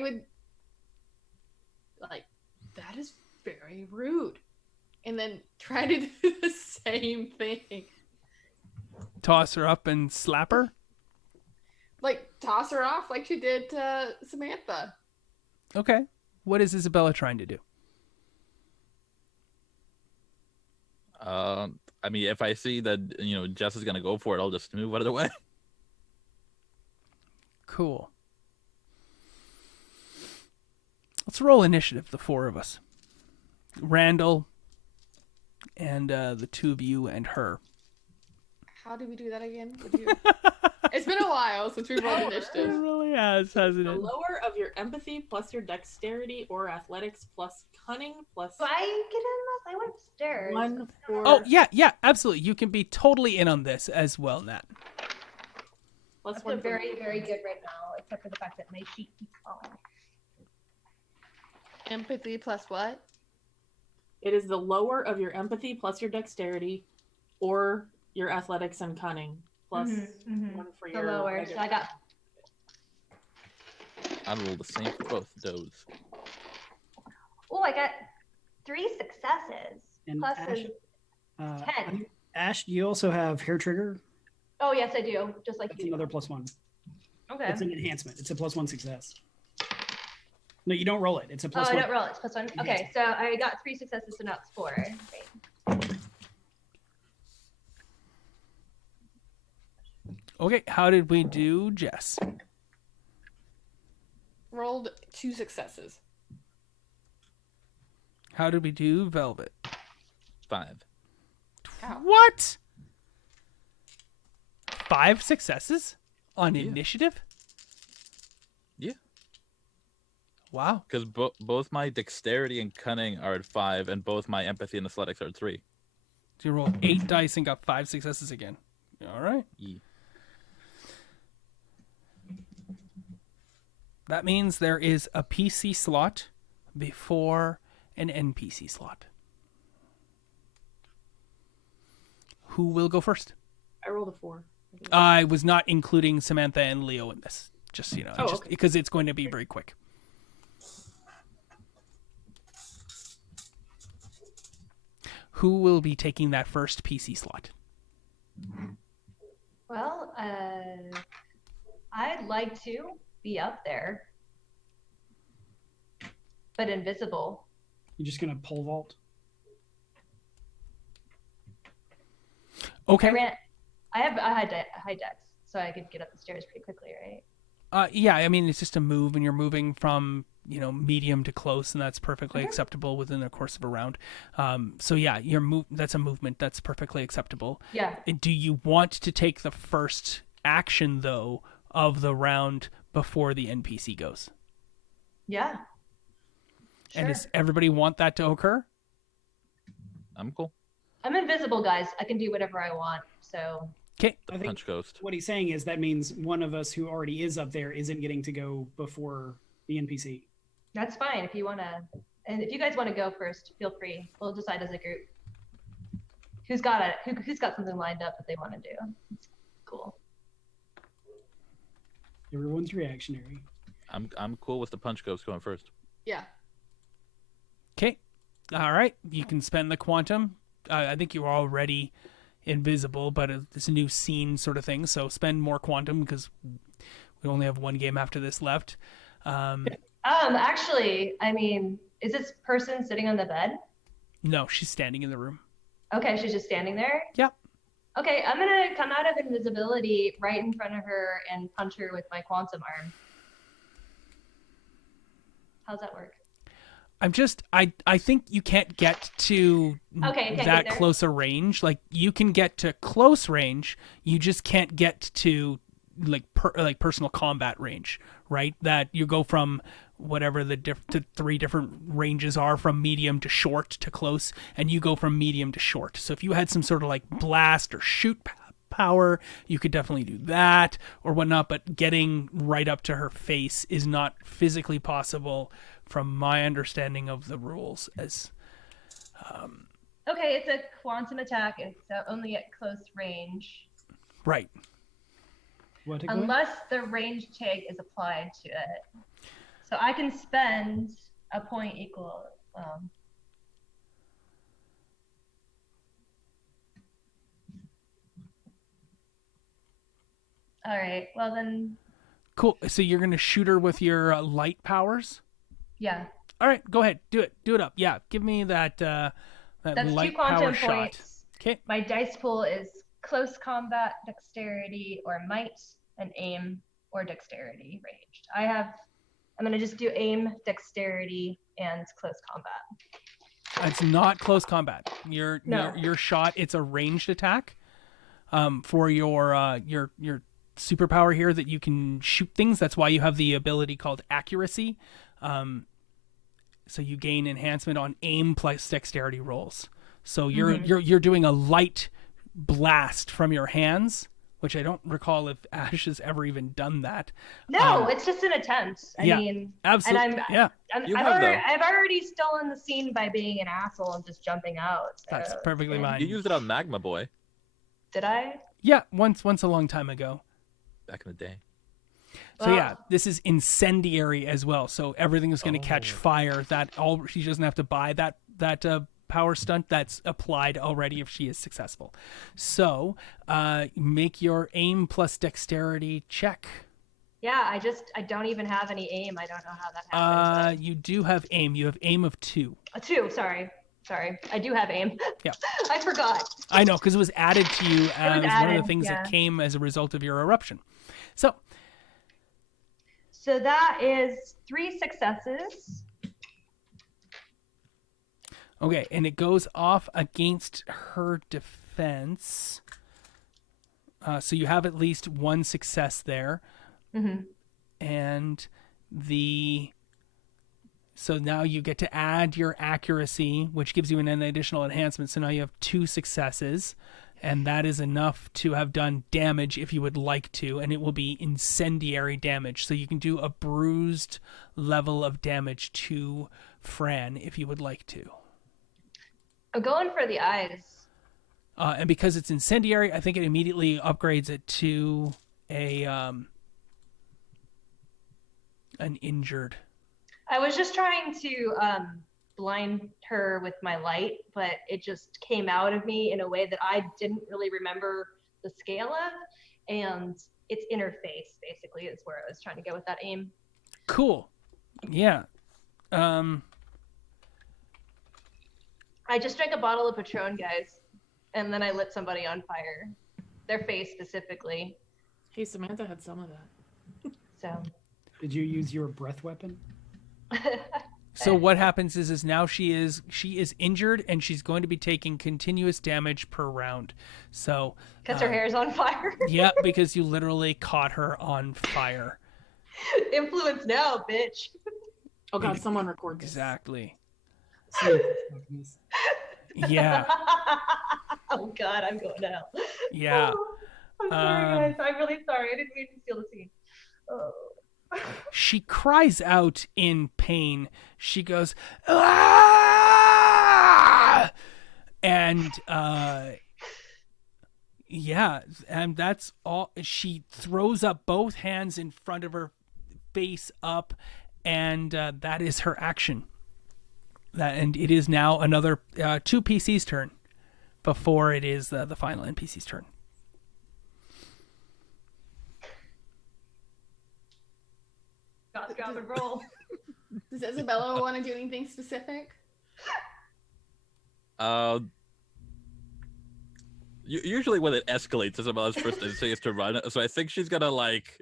would like, that is very rude, and then try to do the same thing. Toss her up and slap her? Like, toss her off like she did to Samantha. Okay. What is Isabella trying to do? I mean, if I see that, Jess is going to go for it, I'll just move out of the way. Cool. Let's roll initiative, the four of us. Randall and the two of you and her. How do we do that again? It's been a while since we rolled initiative. It really has, hasn't The it? lower of your empathy plus your dexterity or athletics plus cunning plus. Do I get in? I went upstairs. 1 for. Oh, yeah, absolutely. You can be totally in on this as well, Nat. Plus I'm 1 for very, very good right now, except for the fact that my sheet keeps falling. Empathy plus what? It is the lower of your empathy plus your dexterity, or your athletics and cunning plus one for The your lower. So I got. I'll roll the same for both of those. Oh, I got 3 successes. And Plus Ash, a 10. Ash, you also have hair trigger. Oh yes, I do. Just like That's you. another +1. Okay. It's an enhancement. It's a +1 success. No, you don't roll it. It's a +1. Oh, I don't roll it. It's +1. Okay, so I got 3 successes, so now it's 4. Great. Okay, how did we do, Jess? Rolled 2 successes. How did we do, Velvet? 5. Ow. What? 5 successes on Yeah. initiative? Yeah. Wow. Because both my dexterity and cunning are at 5, and both my empathy and athletics are at 3. So you rolled 8 dice and got 5 successes again. All right. Yeah. That means there is a PC slot before an NPC slot. Who will go first? I rolled a 4. I was not including Samantha and Leo in this, just so you know, Oh, just okay. because it's going to be very quick. Who will be taking that first PC slot? Well, I'd like to be up there, but invisible. You're just gonna pole vault. Okay. I had high dex, so I could get up the stairs pretty quickly, right? Yeah, I mean, it's just a move, and you're moving from, medium to close, and that's perfectly acceptable within the course of a round. So yeah, that's a movement that's perfectly acceptable. Yeah. Do you want to take the first action, though, of the round before the NPC goes? Yeah. Sure. And does everybody want that to occur? I'm cool. I'm invisible, guys. I can do whatever I want. So. Okay. The I think punch ghost. what he's saying is that means one of us who already is up there isn't getting to go before the NPC. That's fine if you want to. And if you guys want to go first, feel free. We'll decide as a group. Who's got something lined up that they want to do? It's cool. Everyone's reactionary. I'm cool with the punch ghost going first. Yeah. Okay. All right. You can spend the quantum. I think you're already invisible, but it's a new scene sort of thing. So spend more quantum because we only have one game after this left. Actually, I mean, is this person sitting on the bed? No, she's standing in the room. Okay, she's just standing there? Yep. Okay, I'm gonna come out of invisibility right in front of her and punch her with my quantum arm. How's that work? I think you can't get to that close a range. Like, you can get to close range, you just can't get to personal combat range, right? That you go from whatever the 3 different ranges are, from medium to short to close, and you go from medium to short. So if you had some sort of blast or shoot power, you could definitely do that or whatnot, but getting right up to her face is not physically possible from my understanding of the rules. As Okay, it's a quantum attack. It's only at close range. Right. Unless the range tag is applied to it. So I can spend a point equal. All right. Well then. Cool. So you're gonna shoot her with your light powers? Yeah. All right. Go ahead. Do it. Do it up. Yeah. Give me that. That's light 2 quantum power points. Shot. Okay. My dice pool is close combat, dexterity, or might, and aim or dexterity ranged. I'm gonna just do aim, dexterity, and close combat. It's not close combat. Your shot. It's a ranged attack. For your superpower here that you can shoot things. That's why you have the ability called accuracy. So you gain enhancement on aim plus dexterity rolls. So you're doing a light blast from your hands which I don't recall if Ash has ever even done that. No, it's just an attempt. I mean, absolutely. And You have, though. I've already stolen the scene by being an asshole and just jumping out. So That's perfectly fine. You used it on Magma Boy Did I? Yeah, once a long time ago. back in the day. So yeah, this is incendiary as well. So everything is going to catch fire. She doesn't have to buy that power stunt. That's applied already if she is successful. So make your aim plus dexterity check. Yeah, I don't even have any aim. I don't know how that happens. You do have aim. You have aim of 2. 2, sorry. I do have aim. Yeah. I forgot. I know, because it was added to you as one of the things yeah. that came as a result of your eruption. So that is 3 successes. okay, and it goes off against her defense. So you have at least 1 success there. Mm-hmm. And so now you get to add your accuracy, which gives you an additional enhancement. So now you have 2 successes, and that is enough to have done damage if you would like to, and it will be incendiary damage. So you can do a bruised level of damage to Fran if you would like to. I'm going for the eyes. And because it's incendiary, I think it immediately upgrades it to an injured. I was just trying to blind her with my light, but it just came out of me in a way that I didn't really remember the scale of, and its interface basically is where I was trying to go with that aim. Cool. Yeah. I just drank a bottle of Patron, guys, and then I lit somebody on fire. Their face specifically. Hey, Samantha had some of that. So. Did you use your breath weapon? So what happens is now she is injured, and she's going to be taking continuous damage per round. So because her hair's on fire. Yeah, because you literally caught her on fire. Influence now, bitch. Oh god, someone record this. Exactly. Yeah. Oh god, I'm going to hell. Yeah. I'm sorry, guys. I'm really sorry. I didn't mean to steal the scene. Oh. She cries out in pain. She goes, "Ah!" And yeah, and that's all. She throws up both hands in front of her, face up, and that is her action. And it is now another 2 PC's turn before it is the final NPC's turn. Drop and roll. Does Isabella want to do anything specific? Usually when it escalates, Isabella's first instinct is to run. So I think she's gonna like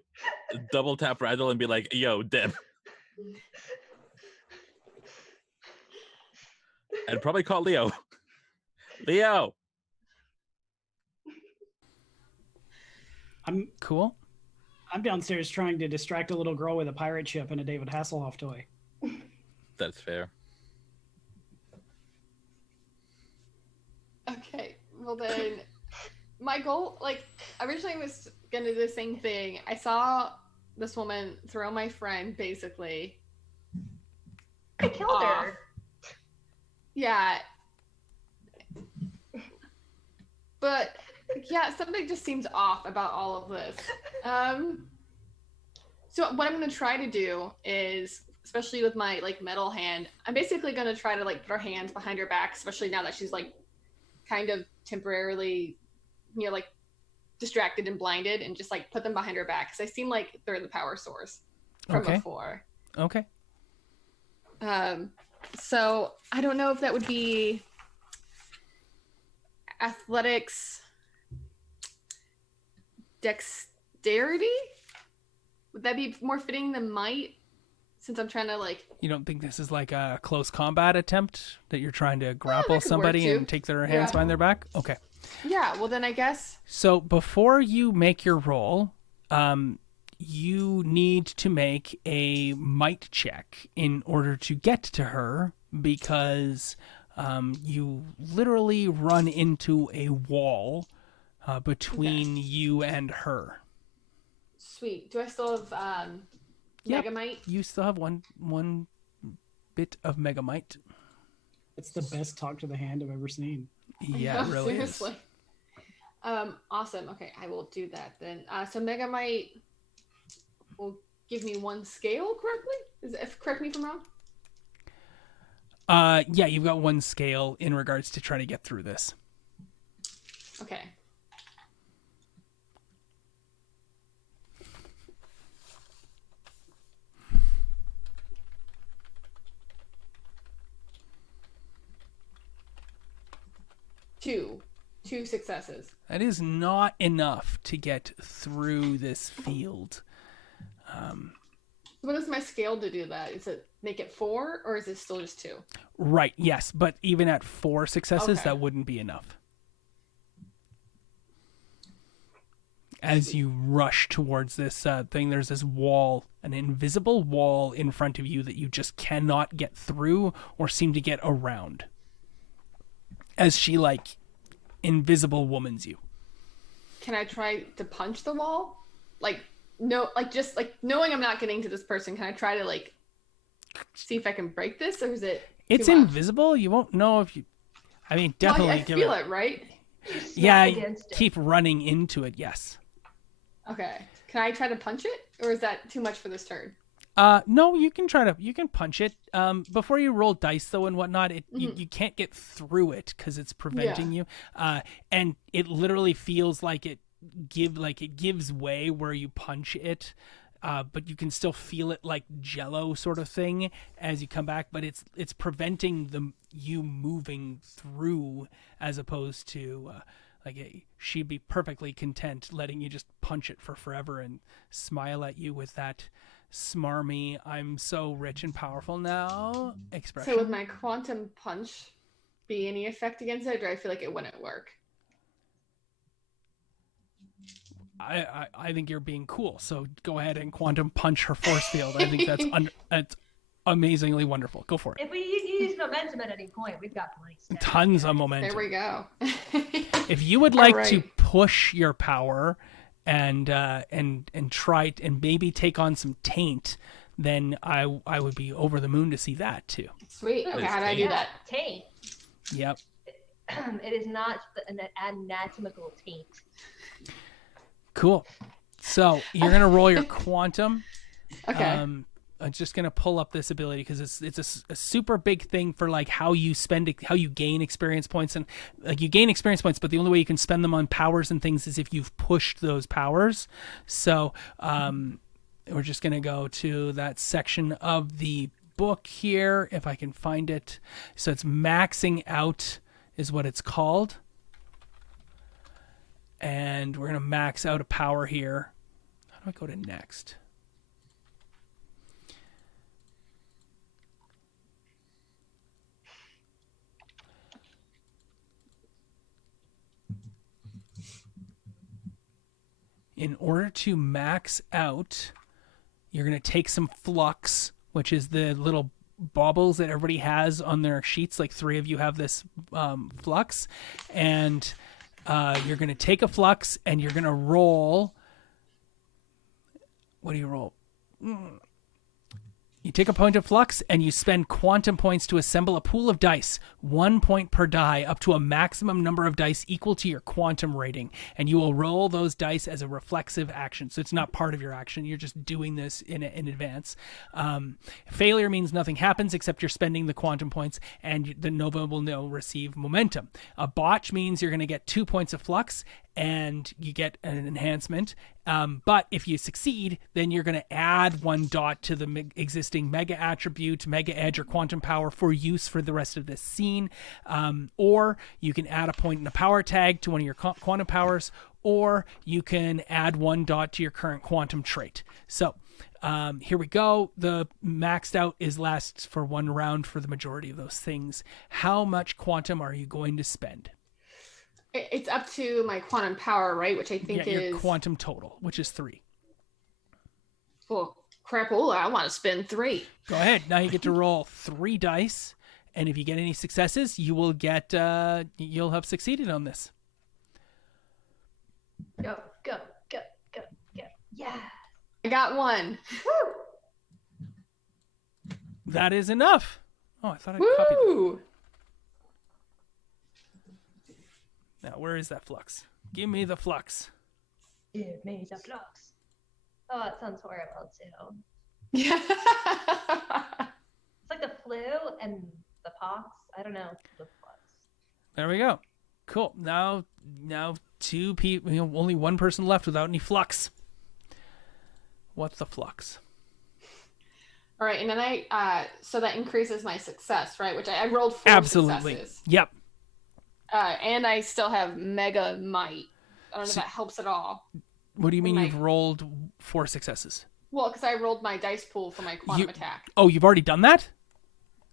double tap Randall and be like, "Yo, Deb," and probably call Leo. Leo. I'm cool. I'm downstairs trying to distract a little girl with a pirate ship and a David Hasselhoff toy. That's fair. Okay, well then, my goal, like, originally was gonna do the same thing. I saw this woman throw my friend, basically. I killed her. Yeah. But, yeah, something just seems off about all of this. So what I'm gonna try to do is, especially with my, like, metal hand, I'm basically gonna try to, like, put her hands behind her back, especially now that she's, like, kind of temporarily, you know, like distracted and blinded, and just like put them behind her back, because they seem like they're the power source from before. Okay. So I don't know if that would be athletics, dexterity. Would that be more fitting than might? Since I'm trying to like... You don't think this is like a close combat attempt that you're trying to grapple somebody and take their hands behind their back? Okay. Yeah, well then I guess... So before you make your roll, you need to make a might check in order to get to her, because you literally run into a wall between you and her. Sweet. Do I still have Yep. Megamite? You still have one bit of Megamite. It's the best talk to the hand I've ever seen. Yeah, it really Seriously. Awesome. Okay, I will do that then. So Megamite will give me 1 scale, correctly? Correct me if I'm wrong? Yeah, you've got 1 scale in regards to trying to get through this. Okay. Two successes. That is not enough to get through this field. What is my scale to do that? Is it make it 4 or is it still just 2? Right, yes, but even at 4 successes, Okay. that wouldn't be enough. As you rush towards this thing, there's this wall, an invisible wall in front of you that you just cannot get through or seem to get around. As she, like, invisible womans you. Can I try to punch the wall? Just knowing I'm not getting to this person, can I try to see if I can break this, or is it It's too much? invisible. You won't know if you. I mean, definitely I give feel it, right? Yeah, against it. keep running into it. Yes. Okay. Can I try to punch it, or is that too much for this turn? No, you can punch it. Before you roll dice though and whatnot, you can't get through it because it's preventing you. And it literally feels like it gives way where you punch it. But you can still feel it like jello sort of thing as you come back, but it's preventing you moving through, as opposed to she'd be perfectly content letting you just punch it for forever and smile at you with that smarmy "I'm so rich and powerful now" expression. So would my quantum punch be any effect against it, or do I feel like it wouldn't work? I think you're being cool, so go ahead and quantum punch her force field. I think that's amazingly wonderful. Go for it. If we use momentum at any point, we've got plenty. Of Tons of momentum. There we go. If you would like to Alright. push your power and try and maybe take on some taint, then I would be over the moon to see that too. Sweet. Okay, how do I do that? Taint. Yep. It is not an anatomical taint. Cool. So you're gonna roll your quantum. Okay. I'm just gonna pull up this ability because it's a super big thing for how you gain experience points, and you gain experience points, but the only way you can spend them on powers and things is if you've pushed those powers. So we're just gonna go to that section of the book here if I can find it. So it's maxing out is what it's called. And we're going to max out a power here. How do I go to next? In order to max out, you're going to take some flux, which is the little baubles that everybody has on their sheets. Like 3 of you have this flux. And you're going to take a flux and you're going to roll. What do you roll? You take a point of flux and you spend quantum points to assemble a pool of dice, 1 point per die, up to a maximum number of dice equal to your quantum rating. And you will roll those dice as a reflexive action. So it's not part of your action. You're just doing this in advance. Failure means nothing happens except you're spending the quantum points, and the Nova will now receive momentum. A botch means you're going to get 2 points of flux and you get an enhancement. But if you succeed, then you're going to add 1 dot to the existing mega attribute, mega edge, or quantum power for use for the rest of this scene. Or you can add a point in a power tag to one of your quantum powers, or you can add 1 dot to your current quantum trait. So here we go. The maxed out is lasts for 1 round for the majority of those things. How much quantum are you going to spend? It's up to my quantum power, right? Which I think Your is quantum total, which is 3. Well, crapola. I want to spend 3. Go ahead. Now you get to roll 3 dice, and if you get any successes, you will get you'll have succeeded on this. Go, go, go, go, go. Yeah. I got one. Woo! That is enough. Oh, I thought I copied that. Woo! Now, where is that flux? Give me the flux. Give me the flux. Oh, it sounds horrible too. Yeah. It's like the flu and the pox. I don't know. The flux. There we go. Cool. Now two people. Only one person left without any flux. What's the flux? All right, and then so that increases my success, right? Which I rolled 4 Absolutely. successes. Yep. And I still have Mega Might. I don't know if that helps at all. What do you mean My- you've rolled 4 successes? Well, because I rolled my dice pool for my quantum You- attack. Oh, you've already done that?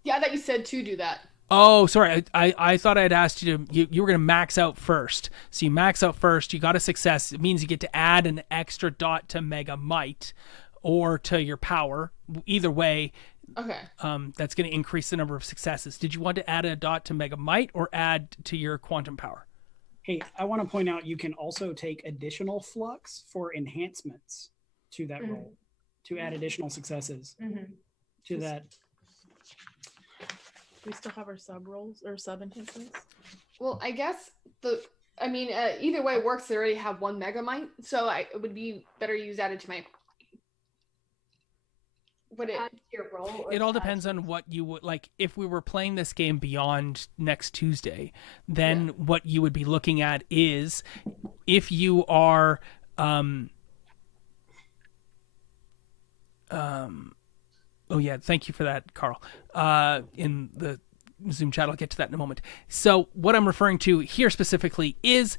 Yeah, I thought you said to do that. Oh, sorry. I thought I had asked you to. You were going to max out first. So you max out first. You got a success. It means you get to add an extra dot to Mega Might or to your power. Either way, Okay. that's going to increase the number of successes. Did you want to add a dot to Mega Might or add to your quantum power? Hey, I want to point out you can also take additional flux for enhancements to that roll to add additional successes Mm-hmm. to that. We still have our sub rolls or sub enhancements. Well, I guess either way works. They already have 1 Mega Might, so it would be better use added to my. Would it? Add to your roll. Or It all add depends to- on what you would like. If we were playing this game beyond next Tuesday, then what you would be looking at is if you are oh yeah, thank you for that, Carl. In the Zoom chat, I'll get to that in a moment. So what I'm referring to here specifically is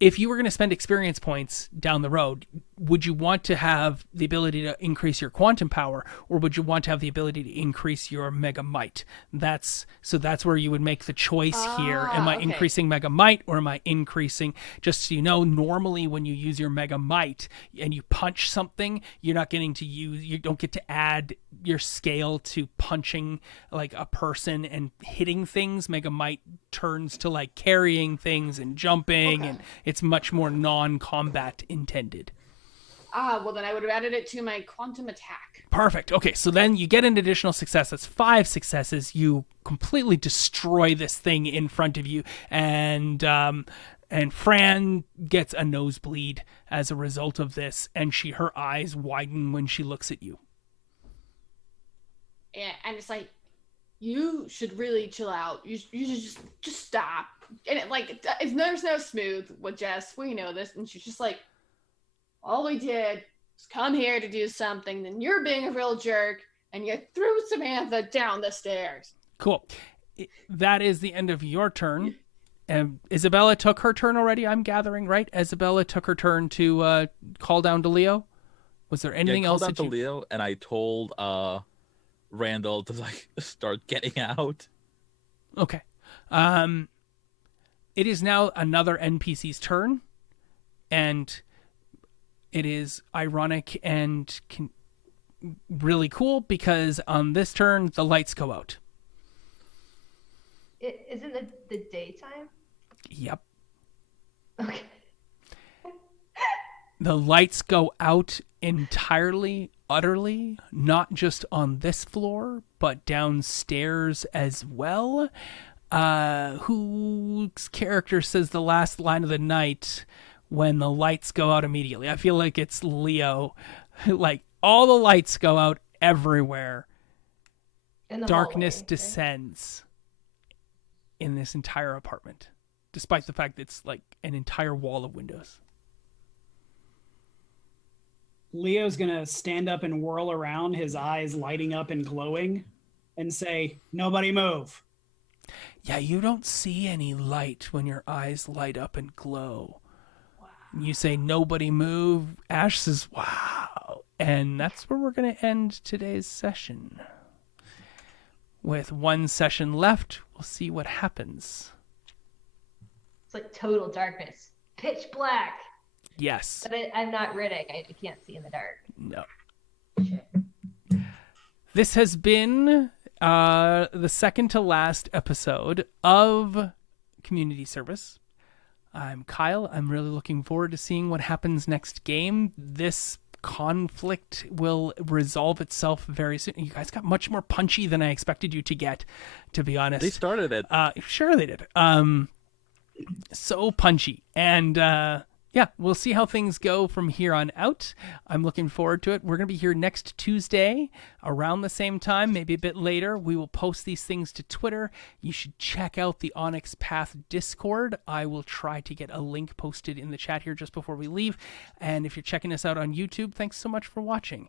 if you were going to spend experience points down the road, would you want to have the ability to increase your quantum power, or would you want to have the ability to increase your Mega Might? That's where you would make the choice here. Am I okay. increasing Mega Might, or am I increasing? Just so you know, normally when you use your Mega Might and you punch something, you don't get to add your scale to punching like a person and hitting things. Mega Might turns to like carrying things and jumping, and it's much more non-combat intended. Well, then I would have added it to my quantum attack. Perfect. Okay, so then you get an additional success. That's 5 successes. You completely destroy this thing in front of you, and Fran gets a nosebleed as a result of this, and her eyes widen when she looks at you. And it's like, you should really chill out. You should just stop. And there's no smooth with Jess. We know this. And she's just like, all we did was come here to do something. Then you're being a real jerk, and you threw Samantha down the stairs. Cool. That is the end of your turn. And Isabella took her turn already, I'm gathering, right? Isabella took her turn to call down to Leo. Was there anything else? I called out to Leo, and I told Randall to like start getting out. Okay. It is now another NPC's turn, and it is ironic and really cool because on this turn the lights go out. Isn't it the daytime? Yep. Okay. The lights go out entirely, utterly, not just on this floor, but downstairs as well. Whose character says the last line of the night when the lights go out immediately? I feel like it's Leo. Like, all the lights go out everywhere. In the Darkness hallway, right? descends in this entire apartment, despite the fact that it's like an entire wall of windows. Leo's gonna stand up and whirl around, his eyes lighting up and glowing, and say, "Nobody move." Yeah, you don't see any light when your eyes light up and glow. Wow. You say, "Nobody move." Ash says, "Wow." And that's where we're going to end today's session. With one session left, we'll see what happens. It's like total darkness, pitch black. Yes. But I'm not Riddick. I can't see in the dark. No. This has been the second to last episode of Community Service. I'm Kyle. I'm really looking forward to seeing what happens next game. This conflict will resolve itself very soon. You guys got much more punchy than I expected you to get, to be honest. They started it. Sure they did. So punchy. And yeah, we'll see how things go from here on out. I'm looking forward to it. We're going to be here next Tuesday around the same time, maybe a bit later. We will post these things to Twitter. You should check out the Onyx Path Discord. I will try to get a link posted in the chat here just before we leave. And if you're checking us out on YouTube, thanks so much for watching.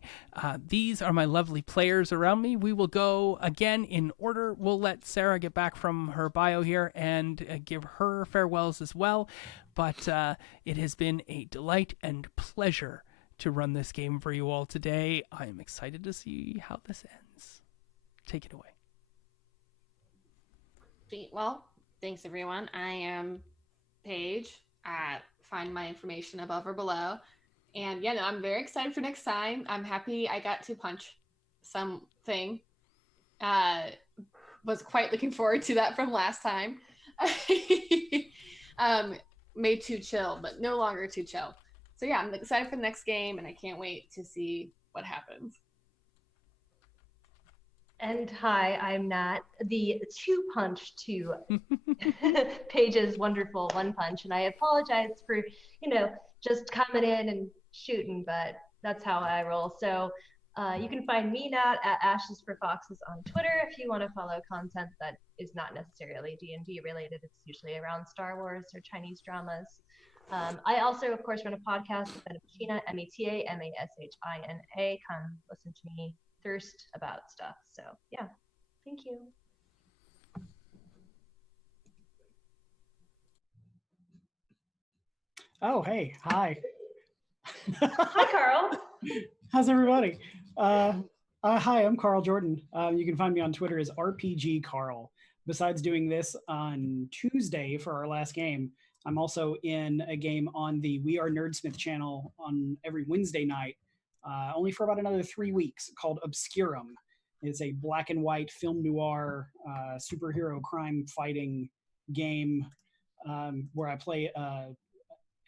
These are my lovely players around me. We will go again in order. We'll let Sarah get back from her bio here and give her farewells as well. But it has been a delight and pleasure to run this game for you all today. I am excited to see how this ends. Take it away. Well, thanks everyone. I am Paige. Find my information above or below. And yeah, no, I'm very excited for next time. I'm happy I got to punch something. Was quite looking forward to that from last time. Made too chill, but no longer too chill. So yeah, I'm excited for the next game, and I can't wait to see what happens. And hi, I'm Nat, the two punch to Paige's wonderful one punch. And I apologize for, just coming in and shooting, but that's how I roll. So you can find me, Nat, at Ashes for Foxes on Twitter if you want to follow content that is not necessarily D&D related. It's usually around Star Wars or Chinese dramas. I also, of course, run a podcast with Mechina, METAMASHINA. Come listen to me thirst about stuff. So yeah, thank you. Oh, hey, hi. Hi, Carl. How's everybody? Hi, I'm Carl Jordan. You can find me on Twitter as RPG Carl. Besides doing this on Tuesday for our last game, I'm also in a game on the We Are Nerdsmith channel on every Wednesday night, only for about another 3 weeks, called Obscurum. It's a black and white film noir superhero crime fighting game where I play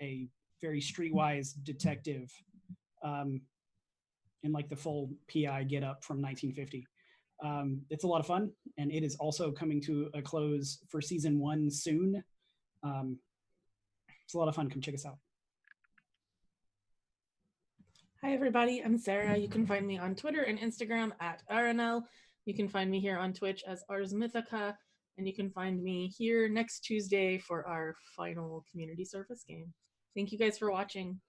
a very streetwise detective in like the full PI get up from 1950. It's a lot of fun, and it is also coming to a close for season 1 soon. It's a lot of fun. Come check us out. Hi, everybody. I'm Sarah. You can find me on Twitter and Instagram at RNL. You can find me here on Twitch as Ars Mythica, and you can find me here next Tuesday for our final community service game. Thank you guys for watching.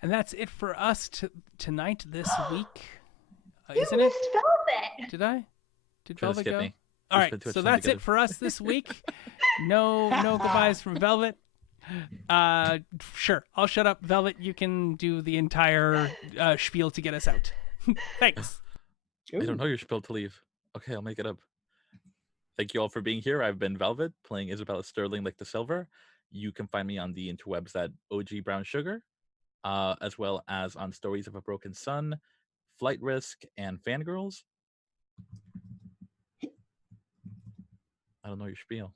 And that's it for us tonight, this week. You Isn't it? missed Velvet. Did I? Did Try to Velvet skip go? me. All Just right, been too so much fun that's it together. for us this week. No goodbyes from Velvet. Sure, I'll shut up. Velvet, you can do the entire spiel to get us out. Thanks. I don't know your spiel to leave. Okay, I'll make it up. Thank you all for being here. I've been Velvet, playing Isabella Sterling like the Silver. You can find me on the interwebs at OG Brown Sugar, as well as on Stories of a Broken Sun, Flight Risk, and Fangirls. I don't know your spiel.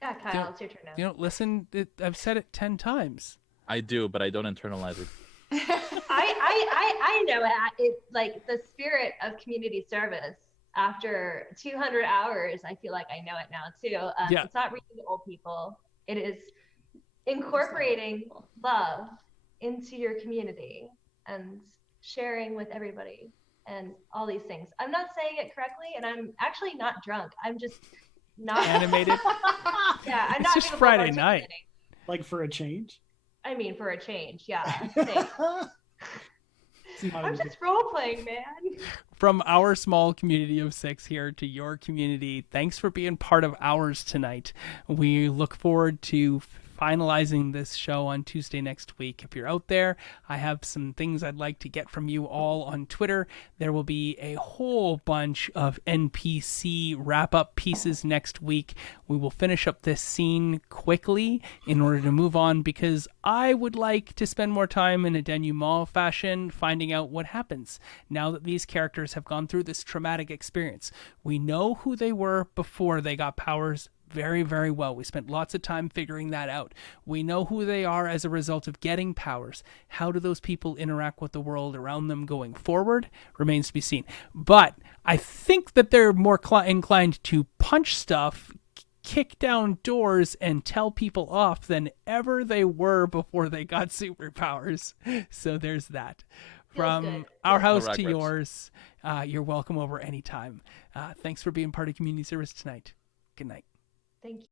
Yeah, Kyle, it's your turn now. You don't listen. I've said it 10 times. I do, but I don't internalize it. I know it. It's like the spirit of community service. After 200 hours, I feel like I know it now too. Yeah. It's not reading to old people. It is incorporating love into your community and sharing with everybody and all these things. I'm not saying it correctly, and I'm actually not drunk. I'm just not Animated. Yeah, I'm It's not just capable of Friday night. articulating. Like for a change? I mean, for a change, yeah. Thanks. I'm just role playing, man. From our small community of 6 here to your community, thanks for being part of ours tonight. We look forward to finalizing this show on Tuesday next week. If you're out there, I have some things I'd like to get from you all on Twitter. There will be a whole bunch of NPC wrap-up pieces next week. We will finish up this scene quickly in order to move on, because I would like to spend more time in a denouement fashion finding out what happens now that these characters have gone through this traumatic experience. We know who they were before they got powers. very, very well. We spent lots of time figuring that out. We know who they are as a result of getting powers. How do those people interact with the world around them going forward remains to be seen. But I think that they're more inclined to punch stuff, kick down doors, and tell people off than ever they were before they got superpowers. So there's that. From good. our house No to regrets. yours, you're welcome over anytime. Thanks for being part of community service tonight. Good night. Thank you.